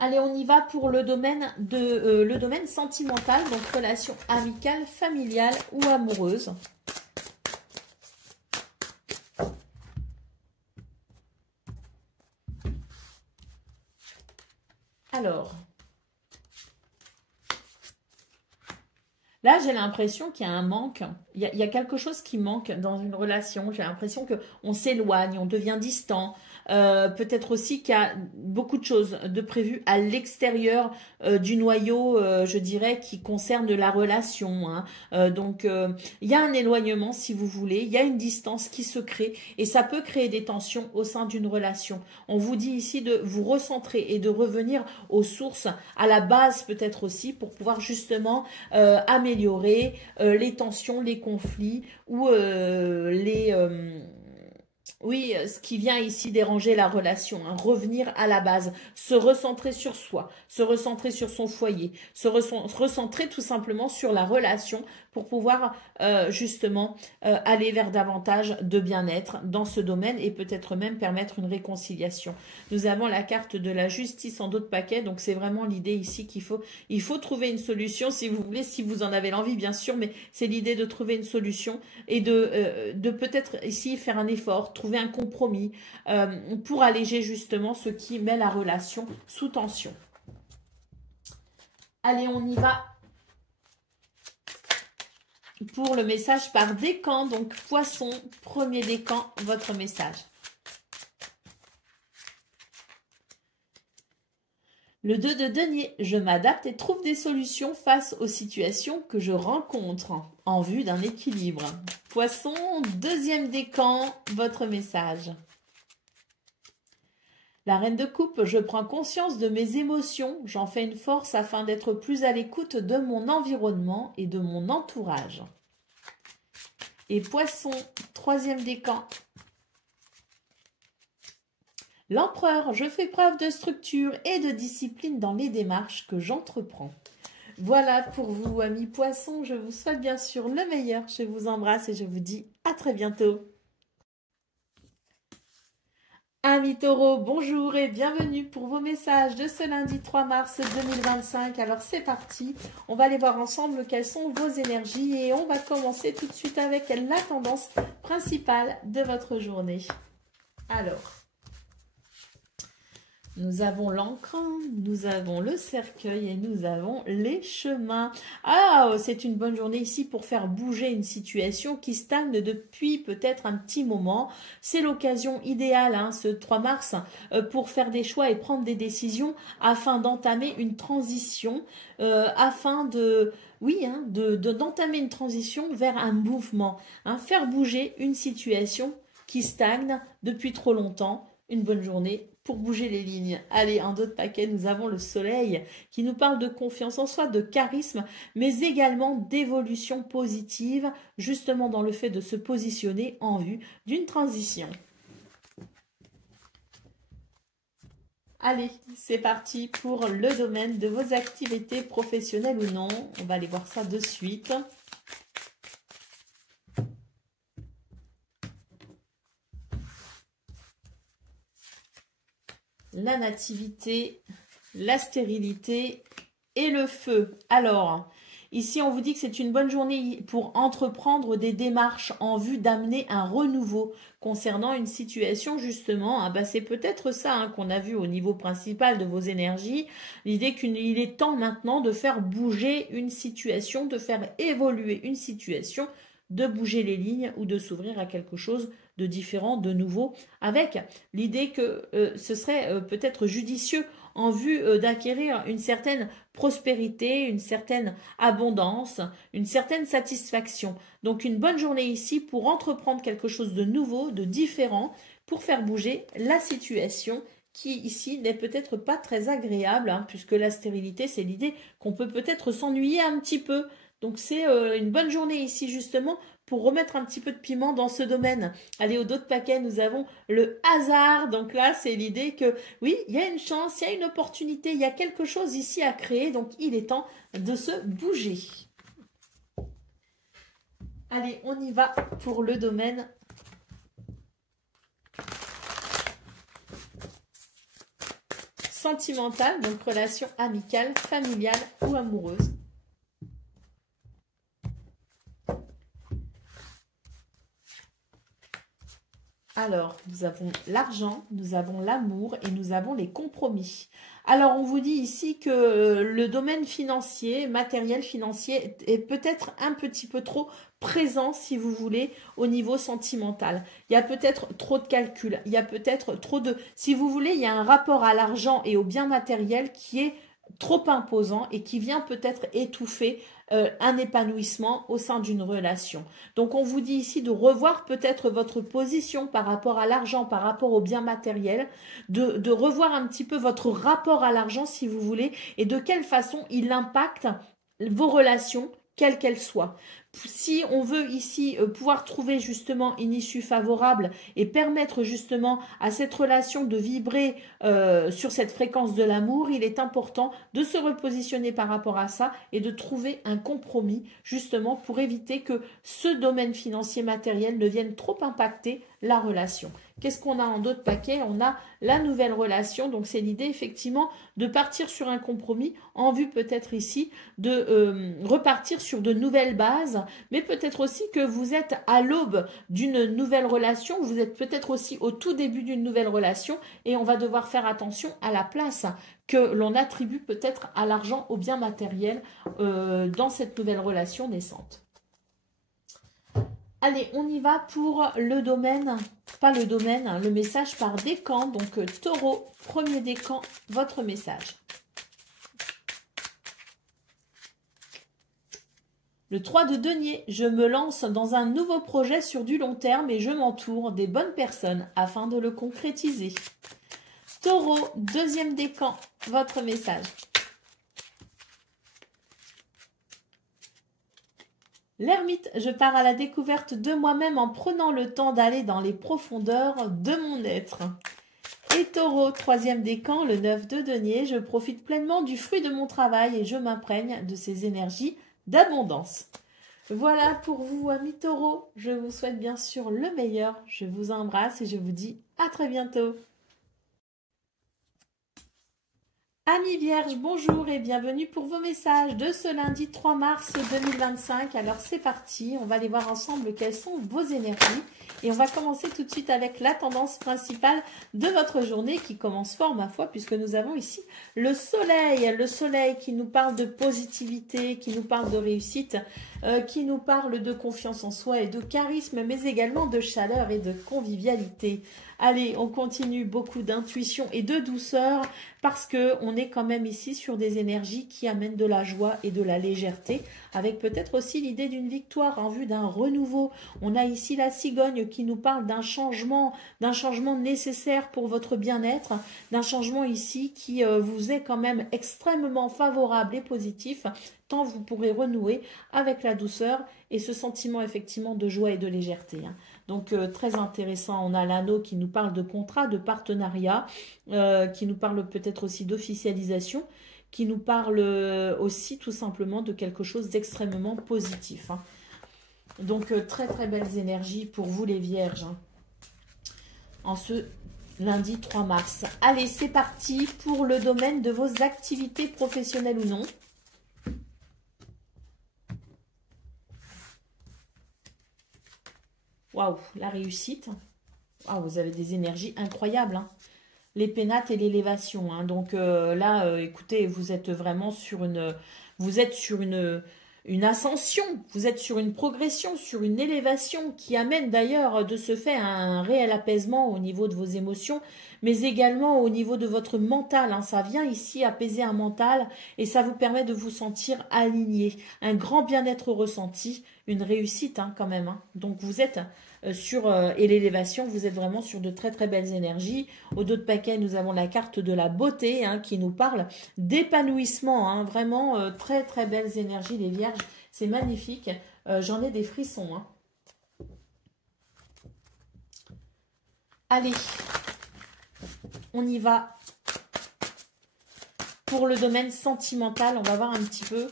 Allez, on y va pour le domaine sentimental, donc relation amicale, familiale ou amoureuse. Alors, là, j'ai l'impression qu'il y a un manque. Il y a quelque chose qui manque dans une relation. J'ai l'impression qu'on s'éloigne, on devient distant. Peut-être aussi qu'il y a beaucoup de choses de prévues à l'extérieur du noyau, je dirais, qui concerne la relation. Hein. Donc, il y a un éloignement, si vous voulez. Il y a une distance qui se crée et ça peut créer des tensions au sein d'une relation. On vous dit ici de vous recentrer et de revenir aux sources, à la base peut-être aussi, pour pouvoir justement améliorer les tensions, les conflits ou oui, ce qui vient ici déranger la relation, hein, revenir à la base, se recentrer sur soi, se recentrer sur son foyer, se recentrer tout simplement sur la relation pour pouvoir justement aller vers davantage de bien-être dans ce domaine et peut-être même permettre une réconciliation. Nous avons la carte de la justice en dos de paquet, donc c'est vraiment l'idée ici il faut trouver une solution si vous voulez, si vous en avez l'envie bien sûr, mais c'est l'idée de trouver une solution et de peut-être ici faire un effort, trouver un compromis pour alléger justement ce qui met la relation sous tension. Allez, on y va pour le message par décan. Donc, poisson, premier décan, votre message. Le 2 de denier, je m'adapte et trouve des solutions face aux situations que je rencontre en vue d'un équilibre. Poisson, deuxième décan, votre message. La reine de coupe, je prends conscience de mes émotions, j'en fais une force afin d'être plus à l'écoute de mon environnement et de mon entourage. Et poisson, troisième décan. L'empereur, je fais preuve de structure et de discipline dans les démarches que j'entreprends. Voilà pour vous, amis poissons. Je vous souhaite bien sûr le meilleur. Je vous embrasse et je vous dis à très bientôt. Amis taureaux, bonjour et bienvenue pour vos messages de ce lundi 3 mars 2025. Alors c'est parti, on va aller voir ensemble quelles sont vos énergies et on va commencer tout de suite avec la tendance principale de votre journée. Alors, nous avons l'encre, nous avons le cercueil et nous avons les chemins. Ah, c'est une bonne journée ici pour faire bouger une situation qui stagne depuis peut-être un petit moment. C'est l'occasion idéale, hein, ce 3 mars, pour faire des choix et prendre des décisions afin d'entamer une transition, afin de... Oui, hein, d'entamer une transition vers un mouvement, hein, faire bouger une situation qui stagne depuis trop longtemps. Une bonne journée pour bouger les lignes. Allez, un autre paquet, nous avons le soleil qui nous parle de confiance en soi, de charisme, mais également d'évolution positive, justement dans le fait de se positionner en vue d'une transition. Allez, c'est parti pour le domaine de vos activités professionnelles ou non. On va aller voir ça de suite. La nativité, la stérilité et le feu. Alors, ici, on vous dit que c'est une bonne journée pour entreprendre des démarches en vue d'amener un renouveau concernant une situation, justement. Ah bah, c'est peut-être ça, hein, qu'on a vu au niveau principal de vos énergies. L'idée qu'il est temps maintenant de faire bouger une situation, de faire évoluer une situation, de bouger les lignes ou de s'ouvrir à quelque chose de différent, de nouveau, avec l'idée que ce serait peut-être judicieux en vue d'acquérir une certaine prospérité, une certaine abondance, une certaine satisfaction. Donc une bonne journée ici pour entreprendre quelque chose de nouveau, de différent, pour faire bouger la situation qui ici n'est peut-être pas très agréable, hein, puisque la stérilité, c'est l'idée qu'on peut peut-être s'ennuyer un petit peu. Donc c'est une bonne journée ici justement pour remettre un petit peu de piment dans ce domaine. Allez, au dos de paquet, nous avons le hasard. Donc là, c'est l'idée que oui, il y a une chance, il y a une opportunité, il y a quelque chose ici à créer. Donc il est temps de se bouger. Allez, on y va pour le domaine sentimental, donc relation amicale, familiale ou amoureuse. Alors, nous avons l'argent, nous avons l'amour et nous avons les compromis. Alors, on vous dit ici que le domaine financier, matériel financier, est peut-être un petit peu trop présent, si vous voulez, au niveau sentimental. Il y a peut-être trop de calculs, il y a peut-être trop de... Si vous voulez, il y a un rapport à l'argent et au bien matériel qui est trop imposant et qui vient peut-être étouffer un épanouissement au sein d'une relation. Donc on vous dit ici de revoir peut-être votre position par rapport à l'argent, par rapport au bien matériel, de revoir un petit peu votre rapport à l'argent si vous voulez et de quelle façon il impacte vos relations, quelles qu'elles soient. Si on veut ici pouvoir trouver justement une issue favorable et permettre justement à cette relation de vibrer sur cette fréquence de l'amour, il est important de se repositionner par rapport à ça et de trouver un compromis justement pour éviter que ce domaine financier matériel ne vienne trop impacter la relation. Qu'est-ce qu'on a en d'autres paquets? On a la nouvelle relation, donc c'est l'idée effectivement de partir sur un compromis en vue peut-être ici de repartir sur de nouvelles bases, mais peut-être aussi que vous êtes à l'aube d'une nouvelle relation, vous êtes peut-être aussi au tout début d'une nouvelle relation et on va devoir faire attention à la place que l'on attribue peut-être à l'argent, au bien matériel dans cette nouvelle relation naissante. Allez, on y va pour le domaine, pas le domaine, hein, le message par décan. Donc, taureau, premier décan, votre message. Le 3 de denier, je me lance dans un nouveau projet sur du long terme et je m'entoure des bonnes personnes afin de le concrétiser. Taureau, deuxième décan, votre message. L'ermite, je pars à la découverte de moi-même en prenant le temps d'aller dans les profondeurs de mon être. Et Taureau, troisième décan, le 9 de denier, je profite pleinement du fruit de mon travail et je m'imprègne de ces énergies d'abondance. Voilà pour vous, amis Taureau. Je vous souhaite bien sûr le meilleur. Je vous embrasse et je vous dis à très bientôt. Amis Vierges, bonjour et bienvenue pour vos messages de ce lundi 3 mars 2025. Alors c'est parti, on va aller voir ensemble quelles sont vos énergies. Et on va commencer tout de suite avec la tendance principale de votre journée qui commence fort, ma foi, puisque nous avons ici le soleil. Le soleil qui nous parle de positivité, qui nous parle de réussite, qui nous parle de confiance en soi et de charisme, mais également de chaleur et de convivialité. Allez, on continue, beaucoup d'intuition et de douceur parce qu'on est quand même ici sur des énergies qui amènent de la joie et de la légèreté, avec peut-être aussi l'idée d'une victoire en vue d'un renouveau. On a ici la cigogne qui nous parle d'un changement nécessaire pour votre bien-être, d'un changement ici qui vous est quand même extrêmement favorable et positif, tant vous pourrez renouer avec la douceur et ce sentiment effectivement de joie et de légèreté. Donc très intéressant, on a l'anneau qui nous parle de contrat, de partenariat, qui nous parle peut-être aussi d'officialisation, qui nous parle aussi tout simplement de quelque chose d'extrêmement positif. Donc très très belles énergies pour vous les Vierges, en ce lundi 3 mars. Allez, c'est parti pour le domaine de vos activités professionnelles ou non. Waouh, la réussite. Waouh, vous avez des énergies incroyables. Les pénates et l'élévation. Donc là, écoutez, vous êtes vraiment sur une... Vous êtes sur une ascension, vous êtes sur une progression, sur une élévation qui amène d'ailleurs de ce fait un réel apaisement au niveau de vos émotions, mais également au niveau de votre mental. Ça vient ici apaiser un mental et ça vous permet de vous sentir aligné. Un grand bien-être ressenti, une réussite quand même. Donc vous êtes et l'élévation, vous êtes vraiment sur de très très belles énergies. Au dos de paquet, nous avons la carte de la beauté qui nous parle d'épanouissement. Vraiment très très belles énergies les Vierges, c'est magnifique. J'en ai des frissons. Allez, on y va. Pour le domaine sentimental, on va voir un petit peu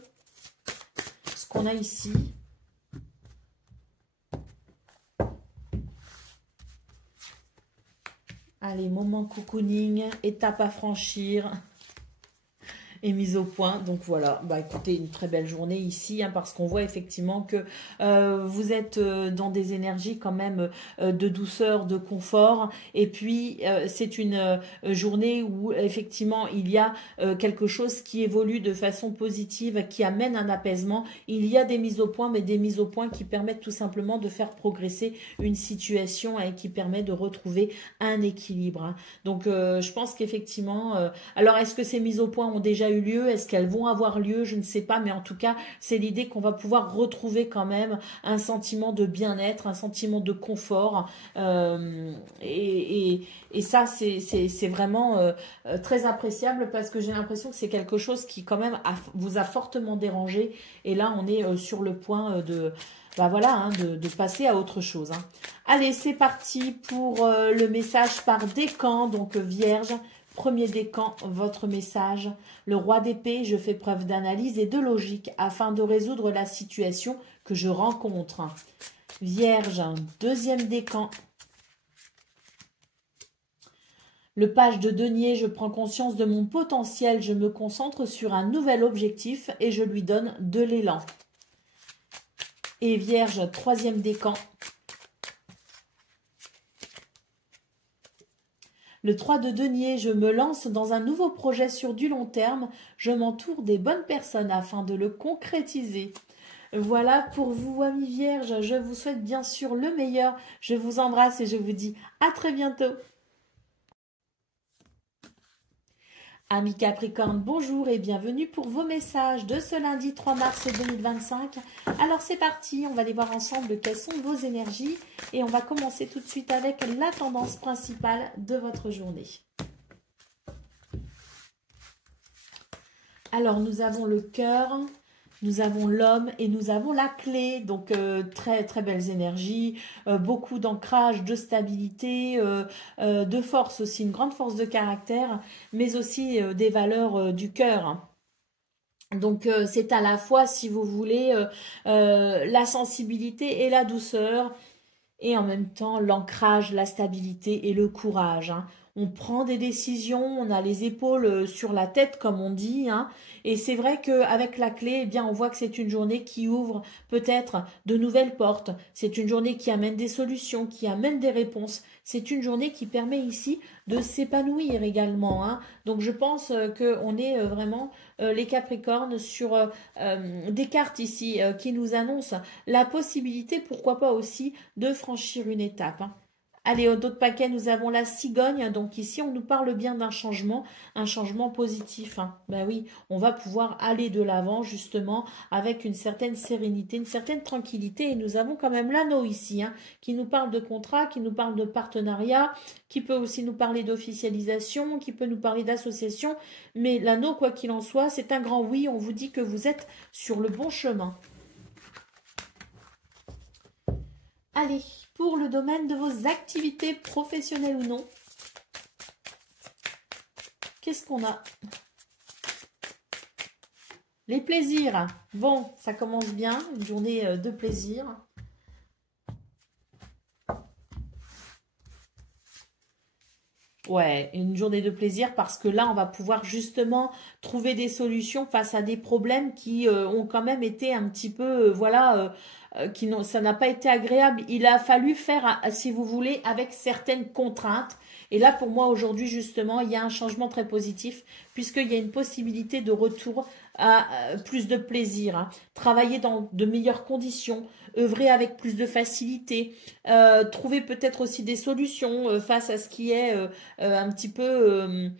ce qu'on a ici. Allez, moment cocooning, étape à franchir et mise au point. Donc voilà, écoutez, une très belle journée ici, parce qu'on voit effectivement que vous êtes dans des énergies quand même de douceur, de confort. Et puis, c'est une journée où effectivement, il y a quelque chose qui évolue de façon positive, qui amène un apaisement. Il y a des mises au point, mais des mises au point qui permettent tout simplement de faire progresser une situation et qui permet de retrouver un équilibre. Donc, je pense qu'effectivement... alors, est-ce que ces mises au point ont déjà eu lieu? Est-ce qu'elles vont avoir lieu? Je ne sais pas, mais en tout cas, c'est l'idée qu'on va pouvoir retrouver quand même un sentiment de bien-être, un sentiment de confort. Et ça, c'est vraiment très appréciable parce que j'ai l'impression que c'est quelque chose qui quand même vous a fortement dérangé. Et là, on est sur le point de... de passer à autre chose. Allez, c'est parti pour le message par décan, donc Vierge. Premier décan, votre message. Le roi d'épée, je fais preuve d'analyse et de logique afin de résoudre la situation que je rencontre. Vierge, deuxième décan. Le page de denier, je prends conscience de mon potentiel, je me concentre sur un nouvel objectif et je lui donne de l'élan. Et Vierge, troisième décan. Le 3 de denier, je me lance dans un nouveau projet sur du long terme. Je m'entoure des bonnes personnes afin de le concrétiser. Voilà pour vous, amis Vierges. Je vous souhaite bien sûr le meilleur. Je vous embrasse et je vous dis à très bientôt. Amis Capricorne, bonjour et bienvenue pour vos messages de ce lundi 3 mars 2025. Alors c'est parti, on va aller voir ensemble quelles sont vos énergies et on va commencer tout de suite avec la tendance principale de votre journée. Alors, nous avons le cœur, nous avons l'homme et nous avons la clé. Donc, très, très belles énergies, beaucoup d'ancrage, de stabilité, de force aussi, une grande force de caractère, mais aussi des valeurs du cœur. Donc, c'est à la fois, si vous voulez, la sensibilité et la douceur, et en même temps l'ancrage, la stabilité et le courage, hein. On prend des décisions, on a les épaules sur la tête, comme on dit, hein. Et c'est vrai qu'avec la clé, eh bien, on voit que c'est une journée qui ouvre peut-être de nouvelles portes. C'est une journée qui amène des solutions, qui amène des réponses. C'est une journée qui permet ici de s'épanouir également, hein. Donc je pense qu'on est vraiment les Capricornes sur des cartes ici qui nous annoncent la possibilité, pourquoi pas aussi, de franchir une étape, hein. Allez, au d'autres paquets, nous avons la cigogne. Donc ici, on nous parle bien d'un changement, un changement positif, hein. Ben oui, on va pouvoir aller de l'avant justement avec une certaine sérénité, une certaine tranquillité. Et nous avons quand même l'anneau ici, hein, qui nous parle de contrat, qui nous parle de partenariat, qui peut aussi nous parler d'officialisation, qui peut nous parler d'association. Mais l'anneau, quoi qu'il en soit, c'est un grand oui. On vous dit que vous êtes sur le bon chemin. Allez, pour le domaine de vos activités professionnelles ou non, qu'est-ce qu'on a? Les plaisirs. Bon, ça commence bien, une journée de plaisir. Ouais, une journée de plaisir parce que là, on va pouvoir justement trouver des solutions face à des problèmes qui ont quand même été un petit peu, voilà, ça n'a pas été agréable. Il a fallu faire, si vous voulez, avec certaines contraintes. Et là, pour moi, aujourd'hui, justement, il y a un changement très positif puisqu'il y a une possibilité de retour à plus de plaisir, hein. Travailler dans de meilleures conditions, œuvrer avec plus de facilité, trouver peut-être aussi des solutions face à ce qui est un petit peu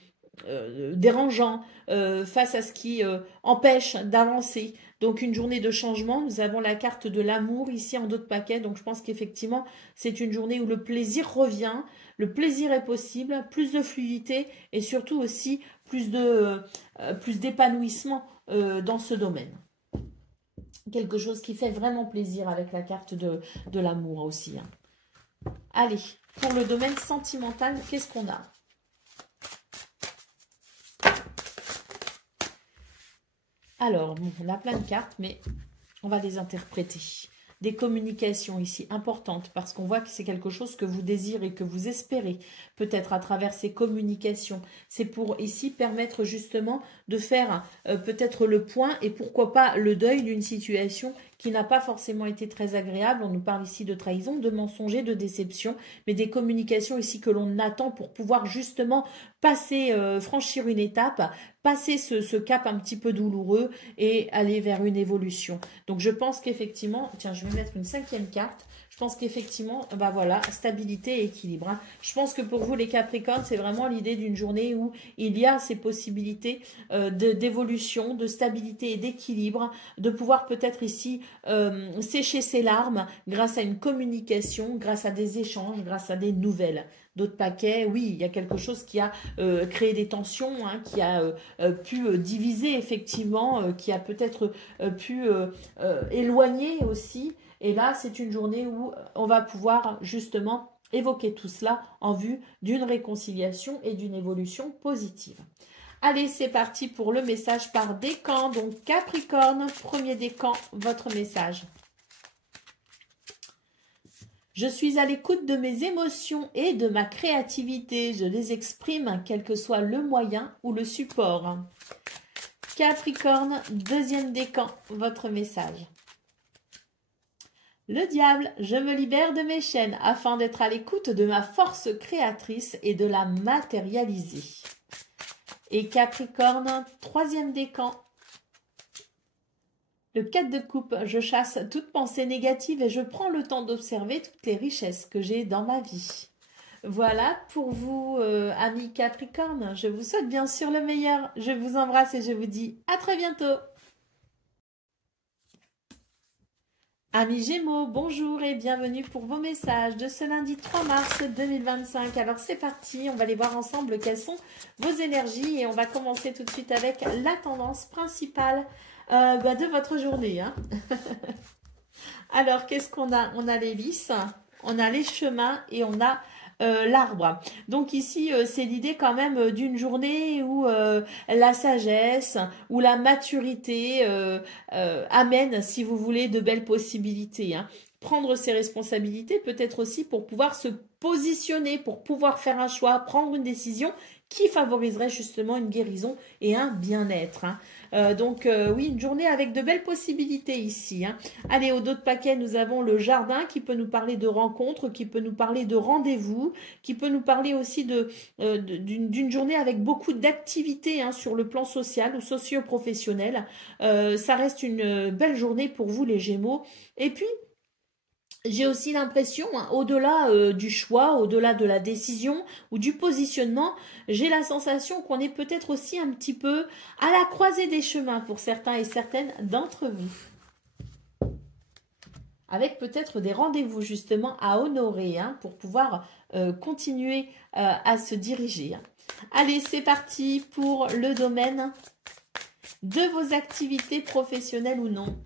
dérangeant, face à ce qui empêche d'avancer. Donc une journée de changement, nous avons la carte de l'amour ici en d'autres paquets, donc je pense qu'effectivement c'est une journée où le plaisir revient, le plaisir est possible, plus de fluidité et surtout aussi plus d'épanouissement dans ce domaine. Quelque chose qui fait vraiment plaisir avec la carte de l'amour aussi, hein. Allez, pour le domaine sentimental, qu'est-ce qu'on a? Alors, bon, on a plein de cartes, mais on va les interpréter. Des communications ici importantes, parce qu'on voit que c'est quelque chose que vous désirez, que vous espérez, peut-être à travers ces communications. C'est pour ici permettre justement de faire peut-être le point et pourquoi pas le deuil d'une situation qui n'a pas forcément été très agréable. On nous parle ici de trahison, de mensonger, de déception, mais des communications ici que l'on attend pour pouvoir justement passer, franchir une étape, passer ce cap un petit peu douloureux et aller vers une évolution. Donc je pense qu'effectivement, tiens, je vais mettre une 5e carte. Je pense qu'effectivement, bah voilà, stabilité et équilibre, hein. Je pense que pour vous, les Capricornes, c'est vraiment l'idée d'une journée où il y a ces possibilités d'évolution, de stabilité et d'équilibre, de pouvoir peut-être ici sécher ses larmes grâce à une communication, grâce à des échanges, grâce à des nouvelles. D'autres paquets, oui, il y a quelque chose qui a créé des tensions, hein, qui a pu diviser effectivement, qui a peut-être pu éloigner aussi. Et là, c'est une journée où on va pouvoir justement évoquer tout cela en vue d'une réconciliation et d'une évolution positive. Allez, c'est parti pour le message par décan. Donc, Capricorne, premier décan, votre message. Je suis à l'écoute de mes émotions et de ma créativité. Je les exprime, quel que soit le moyen ou le support. Capricorne, deuxième décan, votre message. Le diable, je me libère de mes chaînes afin d'être à l'écoute de ma force créatrice et de la matérialiser. Et Capricorne, troisième décan. Le 4 de coupe, je chasse toute pensée négative et je prends le temps d'observer toutes les richesses que j'ai dans ma vie. Voilà pour vous, amis Capricorne. Je vous souhaite bien sûr le meilleur. Je vous embrasse et je vous dis à très bientôt. Amis Gémeaux, bonjour et bienvenue pour vos messages de ce lundi 3 mars 2025. Alors c'est parti, on va aller voir ensemble quelles sont vos énergies et on va commencer tout de suite avec la tendance principale de votre journée. Hein. Alors qu'est-ce qu'on a? On a les lys, on a les chemins et on a l'arbre. Donc ici, c'est l'idée quand même d'une journée où la sagesse, où la maturité amène, si vous voulez, de belles possibilités. Hein. Prendre ses responsabilités, peut-être aussi pour pouvoir se positionner, pour pouvoir faire un choix, prendre une décision qui favoriserait justement une guérison et un bien-être. Hein. Oui, une journée avec de belles possibilités ici. Hein. Allez, au dos de paquet, nous avons le jardin qui peut nous parler de rencontres, qui peut nous parler de rendez-vous, qui peut nous parler aussi d'une journée avec beaucoup d'activités hein, sur le plan social ou socio-professionnel. Ça reste une belle journée pour vous les Gémeaux. Et puis, j'ai aussi l'impression, hein, au-delà du choix, au-delà de la décision ou du positionnement, j'ai la sensation qu'on est peut-être aussi un petit peu à la croisée des chemins pour certains et certaines d'entre vous. Avec peut-être des rendez-vous justement à honorer hein, pour pouvoir continuer à se diriger. Allez, c'est parti pour le domaine de vos activités professionnelles ou non.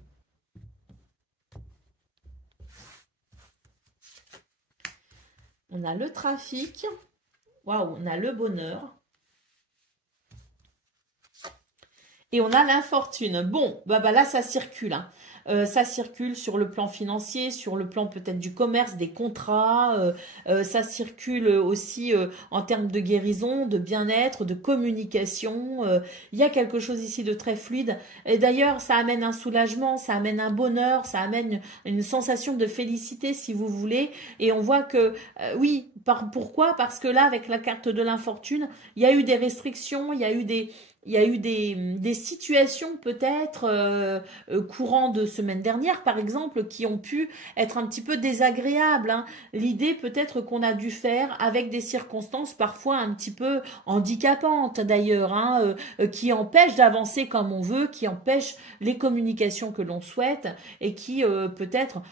On a le trafic. Waouh, on a le bonheur. Et on a l'infortune. Bon, là, ça circule. Hein. Ça circule sur le plan financier, sur le plan peut-être du commerce, des contrats. Ça circule aussi en termes de guérison, de bien-être, de communication. Il y a quelque chose ici de très fluide. Et d'ailleurs, ça amène un soulagement, ça amène un bonheur, ça amène une sensation de félicité, si vous voulez. Et on voit que, oui, pourquoi? Parce que là, avec la carte de l'infortune, il y a eu des restrictions, il y a eu des situations peut-être courant de semaine dernière, par exemple, qui ont pu être un petit peu désagréables. Hein. L'idée peut-être qu'on a dû faire avec des circonstances parfois un petit peu handicapantes d'ailleurs, hein, qui empêchent d'avancer comme on veut, qui empêchent les communications que l'on souhaite et qui peut-être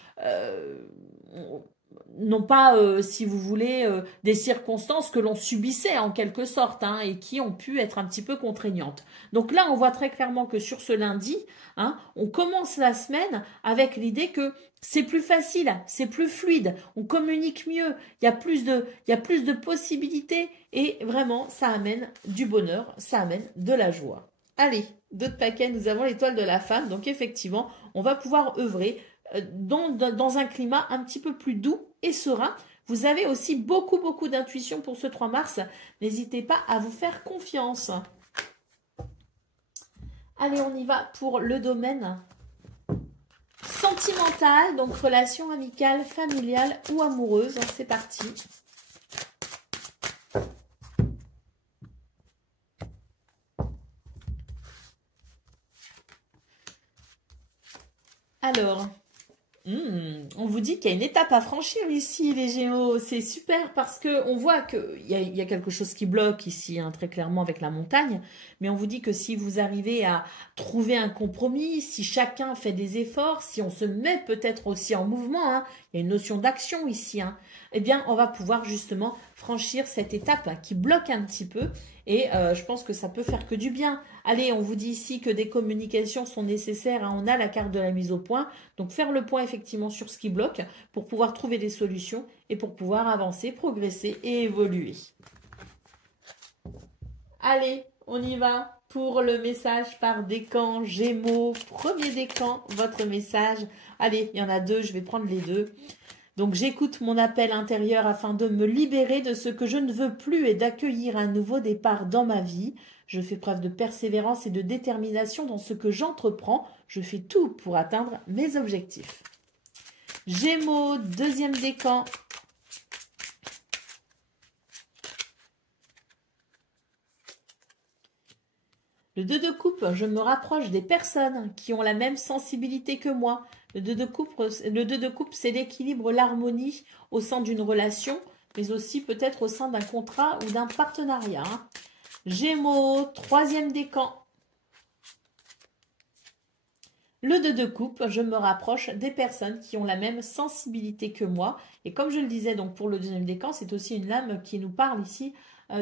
non pas, si vous voulez, des circonstances que l'on subissait en quelque sorte hein, et qui ont pu être un petit peu contraignantes. Donc là, on voit très clairement que sur ce lundi, hein, on commence la semaine avec l'idée que c'est plus facile, c'est plus fluide, on communique mieux, il y a plus de possibilités et vraiment, ça amène du bonheur, ça amène de la joie. Allez, d'autres paquets, nous avons l'étoile de la femme, donc effectivement, on va pouvoir œuvrer dans un climat un petit peu plus doux et serein. Vous avez aussi beaucoup d'intuition pour ce 3 mars. N'hésitez pas à vous faire confiance. Allez, on y va pour le domaine sentimental, donc relation amicale, familiale ou amoureuse. C'est parti. Alors, on vous dit qu'il y a une étape à franchir ici, les Gémeaux. C'est super parce qu'on voit qu'il y a quelque chose qui bloque ici, hein, très clairement avec la montagne. Mais on vous dit que si vous arrivez à trouver un compromis, si chacun fait des efforts, si on se met peut-être aussi en mouvement, hein, il y a une notion d'action ici, hein, eh bien, on va pouvoir justement franchir cette étape hein, qui bloque un petit peu. Et je pense que ça peut faire que du bien. Allez, on vous dit ici que des communications sont nécessaires. Hein, on a la carte de la mise au point. Donc, faire le point effectivement sur ce qui bloque pour pouvoir trouver des solutions et pour pouvoir avancer, progresser et évoluer. Allez, on y va pour le message par décan Gémeaux. Premier décan, votre message. Allez, il y en a deux, je vais prendre les deux. Donc, j'écoute mon appel intérieur afin de me libérer de ce que je ne veux plus et d'accueillir un nouveau départ dans ma vie. Je fais preuve de persévérance et de détermination dans ce que j'entreprends. Je fais tout pour atteindre mes objectifs. Gémeaux, deuxième décan. Le 2 de coupe, je me rapproche des personnes qui ont la même sensibilité que moi. Le 2 de coupe, c'est l'équilibre, l'harmonie au sein d'une relation, mais aussi peut-être au sein d'un contrat ou d'un partenariat. Hein. Gémeaux, troisième décan. Le 2 de coupe, je me rapproche des personnes qui ont la même sensibilité que moi. Et comme je le disais, donc pour le deuxième décan, c'est aussi une lame qui nous parle ici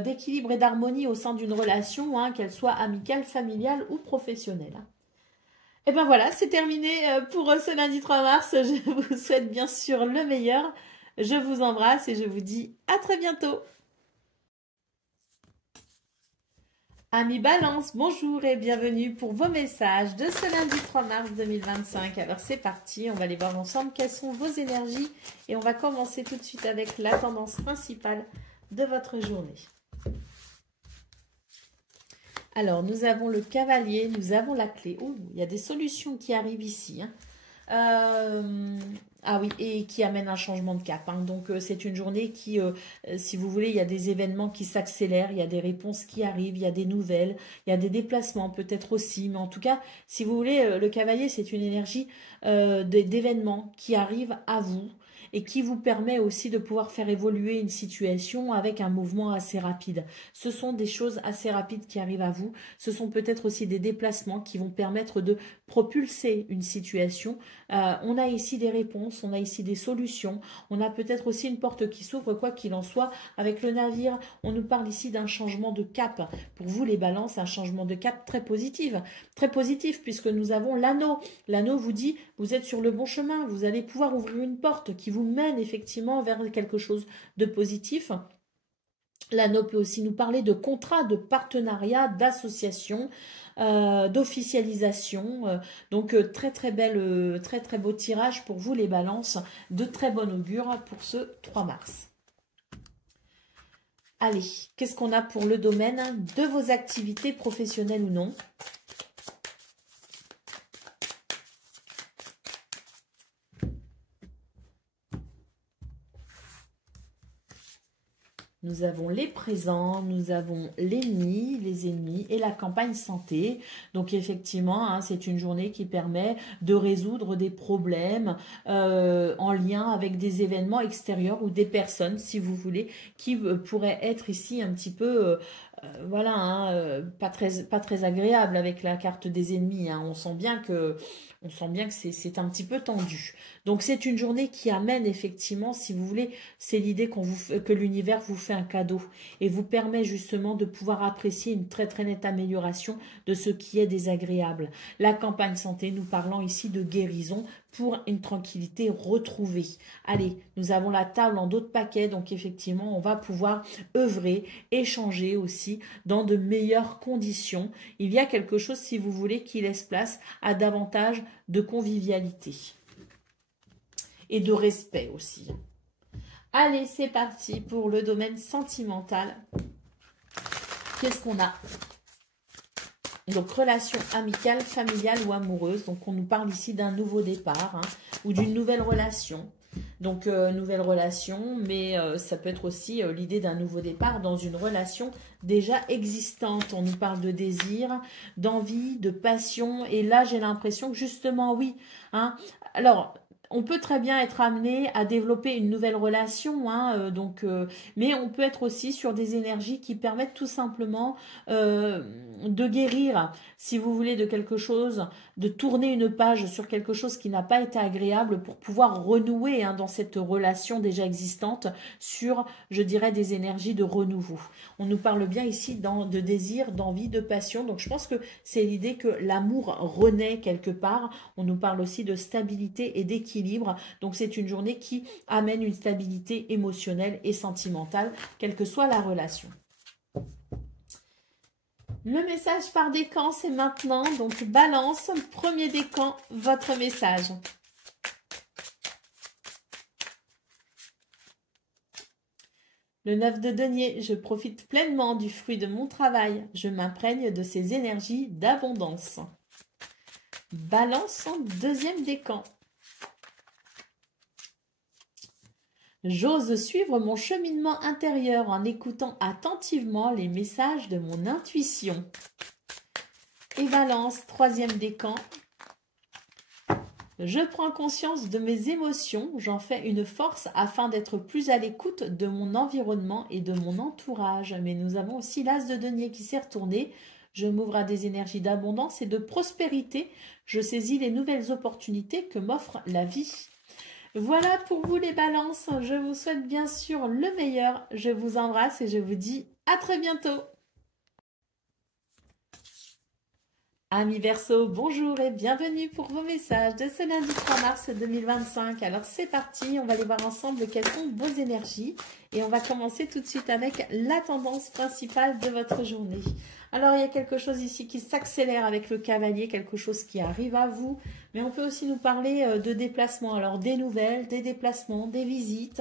d'équilibre et d'harmonie au sein d'une relation, hein, qu'elle soit amicale, familiale ou professionnelle. Et ben voilà, c'est terminé pour ce lundi 3 mars. Je vous souhaite bien sûr le meilleur. Je vous embrasse et je vous dis à très bientôt. Amis Balance, bonjour et bienvenue pour vos messages de ce lundi 3 mars 2025. Alors c'est parti, on va aller voir ensemble quelles sont vos énergies et on va commencer tout de suite avec la tendance principale de votre journée. Alors nous avons le cavalier, nous avons la clé. Oh, il y a des solutions qui arrivent ici, hein. Ah oui, et qui amène un changement de cap, hein. Donc c'est une journée qui, si vous voulez, il y a des événements qui s'accélèrent, il y a des réponses qui arrivent, il y a des nouvelles, il y a des déplacements peut-être aussi. Mais en tout cas, si vous voulez, le cavalier, c'est une énergie d'événements qui arrivent à vous et qui vous permet aussi de pouvoir faire évoluer une situation avec un mouvement assez rapide. Ce sont des choses assez rapides qui arrivent à vous. Ce sont peut-être aussi des déplacements qui vont permettre de propulser une situation. On a ici des réponses, on a ici des solutions, on a peut-être aussi une porte qui s'ouvre, quoi qu'il en soit. Avec le navire, on nous parle ici d'un changement de cap. Pour vous, les balances, un changement de cap très positif, puisque nous avons l'anneau. L'anneau vous dit, vous êtes sur le bon chemin, vous allez pouvoir ouvrir une porte qui vous mène effectivement vers quelque chose de positif. L'anneau peut aussi nous parler de contrat, de partenariat, d'association, d'officialisation. Donc très très beau tirage pour vous les balances, de très bon augure pour ce 3 mars. Allez, qu'est-ce qu'on a pour le domaine de vos activités professionnelles ou non ? Nous avons les présents, nous avons l'ennemi, les ennemis et la campagne santé. Donc effectivement, hein, c'est une journée qui permet de résoudre des problèmes en lien avec des événements extérieurs ou des personnes, si vous voulez, qui pourraient être ici un petit peu... voilà, hein, pas très agréable avec la carte des ennemis, hein. On sent bien que c'est un petit peu tendu. Donc c'est une journée qui amène effectivement, si vous voulez, c'est l'idée que l'univers vous fait un cadeau et vous permet justement de pouvoir apprécier une très très nette amélioration de ce qui est désagréable. La campagne santé nous parlant ici de guérison pour une tranquillité retrouvée. Allez, nous avons la table en d'autres paquets, donc effectivement on va pouvoir œuvrer, échanger aussi dans de meilleures conditions. Il y a quelque chose, si vous voulez, qui laisse place à davantage de convivialité et de respect aussi. Allez, c'est parti pour le domaine sentimental. Qu'est-ce qu'on a ? Donc, relation amicale, familiale ou amoureuse. Donc, on nous parle ici d'un nouveau départ, hein, ou d'une nouvelle relation. Donc, nouvelle relation, mais ça peut être aussi l'idée d'un nouveau départ dans une relation déjà existante. On nous parle de désir, d'envie, de passion. Et là, j'ai l'impression que justement, oui. Hein, alors... On peut très bien être amené à développer une nouvelle relation, hein, mais on peut être aussi sur des énergies qui permettent tout simplement de guérir, si vous voulez, de quelque chose, de tourner une page sur quelque chose qui n'a pas été agréable pour pouvoir renouer, hein, dans cette relation déjà existante sur, je dirais, des énergies de renouveau. On nous parle bien ici de désir, d'envie, de passion. Donc je pense que c'est l'idée que l'amour renaît quelque part. On nous parle aussi de stabilité et d'équilibre. Donc c'est une journée qui amène une stabilité émotionnelle et sentimentale, quelle que soit la relation. Le message par décan, c'est maintenant. Donc balance, premier décan, votre message. Le 9 de denier, je profite pleinement du fruit de mon travail. Je m'imprègne de ces énergies d'abondance. Balance en deuxième décan. J'ose suivre mon cheminement intérieur en écoutant attentivement les messages de mon intuition. Et Balance, troisième décan. Je prends conscience de mes émotions, j'en fais une force afin d'être plus à l'écoute de mon environnement et de mon entourage. Mais nous avons aussi l'As de denier qui s'est retourné. Je m'ouvre à des énergies d'abondance et de prospérité. Je saisis les nouvelles opportunités que m'offre la vie. Voilà pour vous les balances. Je vous souhaite bien sûr le meilleur. Je vous embrasse et je vous dis à très bientôt. Amis Verseau, bonjour et bienvenue pour vos messages de ce lundi 3 mars 2025. Alors c'est parti, on va aller voir ensemble quelles sont vos énergies et on va commencer tout de suite avec la tendance principale de votre journée. Alors il y a quelque chose ici qui s'accélère avec le cavalier, quelque chose qui arrive à vous, mais on peut aussi nous parler de déplacements, alors des nouvelles, des déplacements, des visites,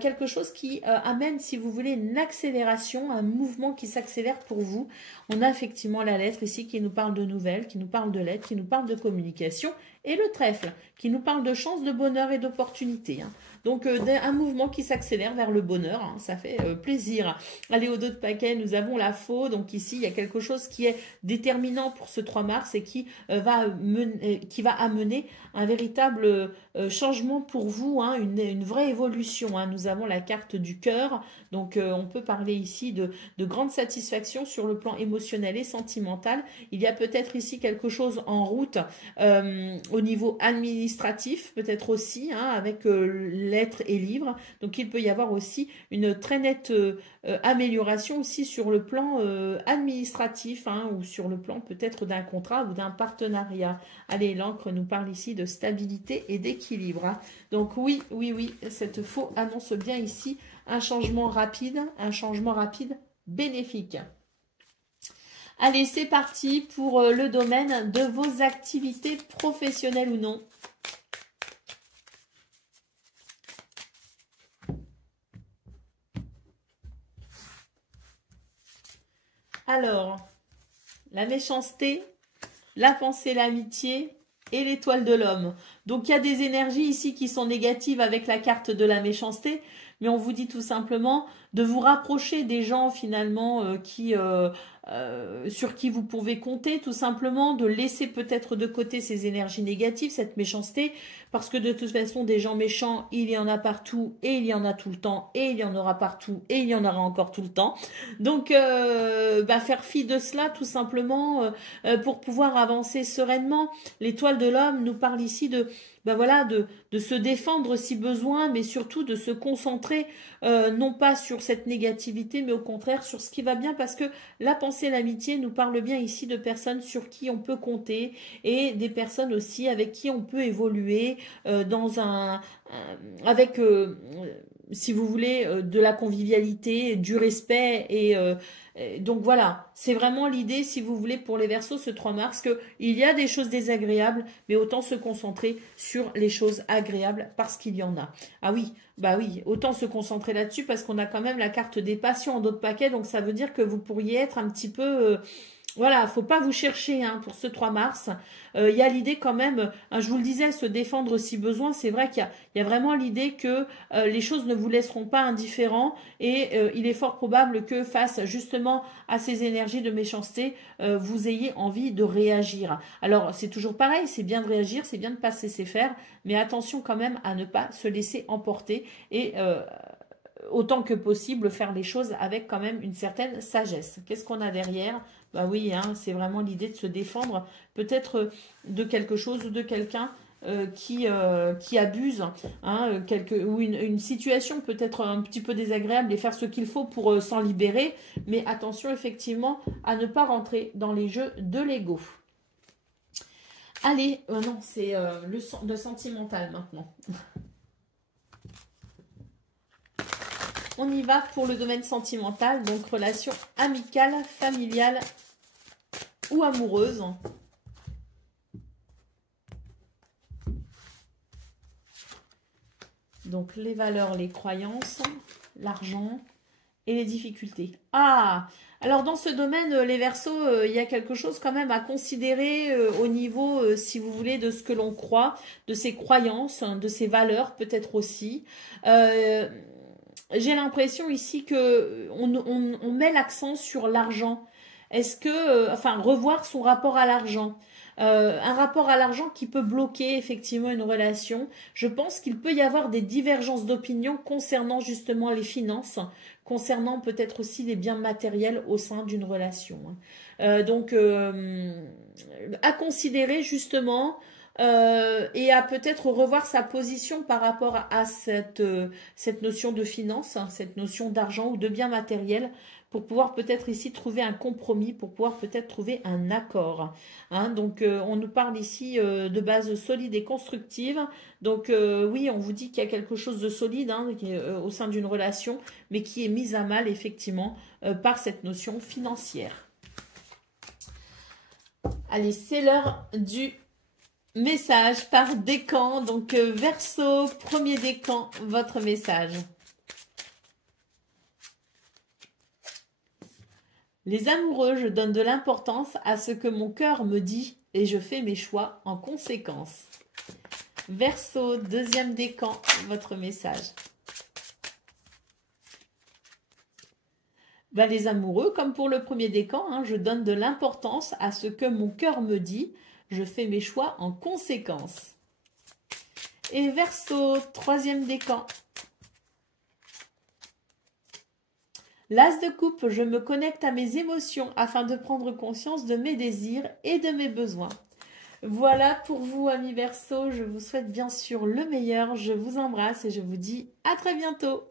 quelque chose qui amène, si vous voulez, une accélération, un mouvement qui s'accélère pour vous. On a effectivement la lettre ici qui nous parle de nouvelles, qui nous parle de lettres, qui nous parle de communication, et le trèfle qui nous parle de chance, de bonheur et d'opportunité. Donc un mouvement qui s'accélère vers le bonheur, ça fait plaisir. Allez, au dos de paquet, nous avons la faux. Donc ici, il y a quelque chose qui est déterminant pour ce 3 mars et qui va amener un véritable changement pour vous, une vraie évolution. Nous avons la carte du cœur, donc on peut parler ici de grande satisfaction sur le plan émotionnel et sentimental. Il y a peut-être ici quelque chose en route au niveau administratif, peut-être aussi, avec lettres et livres. Donc il peut y avoir aussi une très nette amélioration aussi sur le plan administratif, ou sur le plan peut-être d'un contrat ou d'un partenariat. Allez, l'encre nous parle ici de stabilité et d'équilibre. Donc oui, cette faux annonce bien ici un changement rapide bénéfique. Allez, c'est parti pour le domaine de vos activités professionnelles ou non. Alors, la méchanceté, la pensée, l'amitié et l'étoile de l'homme. Donc, il y a des énergies ici qui sont négatives avec la carte de la méchanceté, mais on vous dit tout simplement de vous rapprocher des gens finalement sur qui vous pouvez compter, tout simplement, de laisser peut-être de côté ces énergies négatives, cette méchanceté, parce que de toute façon, des gens méchants, il y en a partout, et il y en a tout le temps, et il y en aura partout, et il y en aura encore tout le temps. Donc, faire fi de cela, tout simplement, pour pouvoir avancer sereinement. L'étoile de l'homme nous parle ici de se défendre si besoin, mais surtout de se concentrer non pas sur cette négativité, mais au contraire sur ce qui va bien, parce que la pensée, l'amitié nous parle bien ici de personnes sur qui on peut compter et des personnes aussi avec qui on peut évoluer avec si vous voulez, de la convivialité, du respect et donc voilà, c'est vraiment l'idée, si vous voulez, pour les Verseaux ce 3 mars, qu'il y a des choses désagréables, mais autant se concentrer sur les choses agréables parce qu'il y en a. Ah oui, bah oui, autant se concentrer là-dessus parce qu'on a quand même la carte des passions en d'autres paquets, donc ça veut dire que vous pourriez être un petit peu... voilà, faut pas vous chercher pour ce 3 mars. Il y a l'idée quand même, je vous le disais, se défendre si besoin. C'est vrai qu'il y a vraiment l'idée que les choses ne vous laisseront pas indifférents et il est fort probable que face justement à ces énergies de méchanceté, vous ayez envie de réagir. Alors c'est toujours pareil, c'est bien de réagir, c'est bien de ne pas se laisser faire, mais attention quand même à ne pas se laisser emporter et autant que possible faire les choses avec quand même une certaine sagesse. Qu'est-ce qu'on a derrière? Bah oui, c'est vraiment l'idée de se défendre peut-être de quelque chose ou de quelqu'un qui abuse, ou une situation peut-être un petit peu désagréable et faire ce qu'il faut pour s'en libérer. Mais attention effectivement à ne pas rentrer dans les jeux de l'ego. Allez, non, c'est le sentimental maintenant. On y va pour le domaine sentimental, donc relation amicale, familiale ou amoureuse. Donc les valeurs, les croyances, l'argent et les difficultés. Ah, alors dans ce domaine, les Verseaux, il y a quelque chose quand même à considérer au niveau, si vous voulez, de ce que l'on croit, de ses croyances, de ses valeurs peut-être aussi. J'ai l'impression ici que on met l'accent sur l'argent. Est-ce que, revoir son rapport à l'argent. un rapport à l'argent qui peut bloquer effectivement une relation. Je pense qu'il peut y avoir des divergences d'opinion concernant justement les finances, concernant peut-être aussi les biens matériels au sein d'une relation. Donc, à considérer justement et à peut-être revoir sa position par rapport à cette notion de finance, hein, cette notion d'argent ou de biens matériels, pour pouvoir peut-être ici trouver un compromis, pour pouvoir peut-être trouver un accord. Hein. Donc, on nous parle ici de bases solides et constructives. Donc, oui, on vous dit qu'il y a quelque chose de solide hein, qui est, au sein d'une relation, mais qui est mise à mal, effectivement, par cette notion financière. Allez, c'est l'heure du message par décan. Donc, Verseau, premier décan, votre message. Les amoureux, je donne de l'importance à ce que mon cœur me dit et je fais mes choix en conséquence. Verseau, deuxième décan, votre message. Ben, les amoureux, comme pour le premier décan, hein, je donne de l'importance à ce que mon cœur me dit, je fais mes choix en conséquence. Et Verseau, troisième décan. L'as de coupe, je me connecte à mes émotions afin de prendre conscience de mes désirs et de mes besoins. Voilà pour vous, amis Verseau. Je vous souhaite bien sûr le meilleur. Je vous embrasse et je vous dis à très bientôt.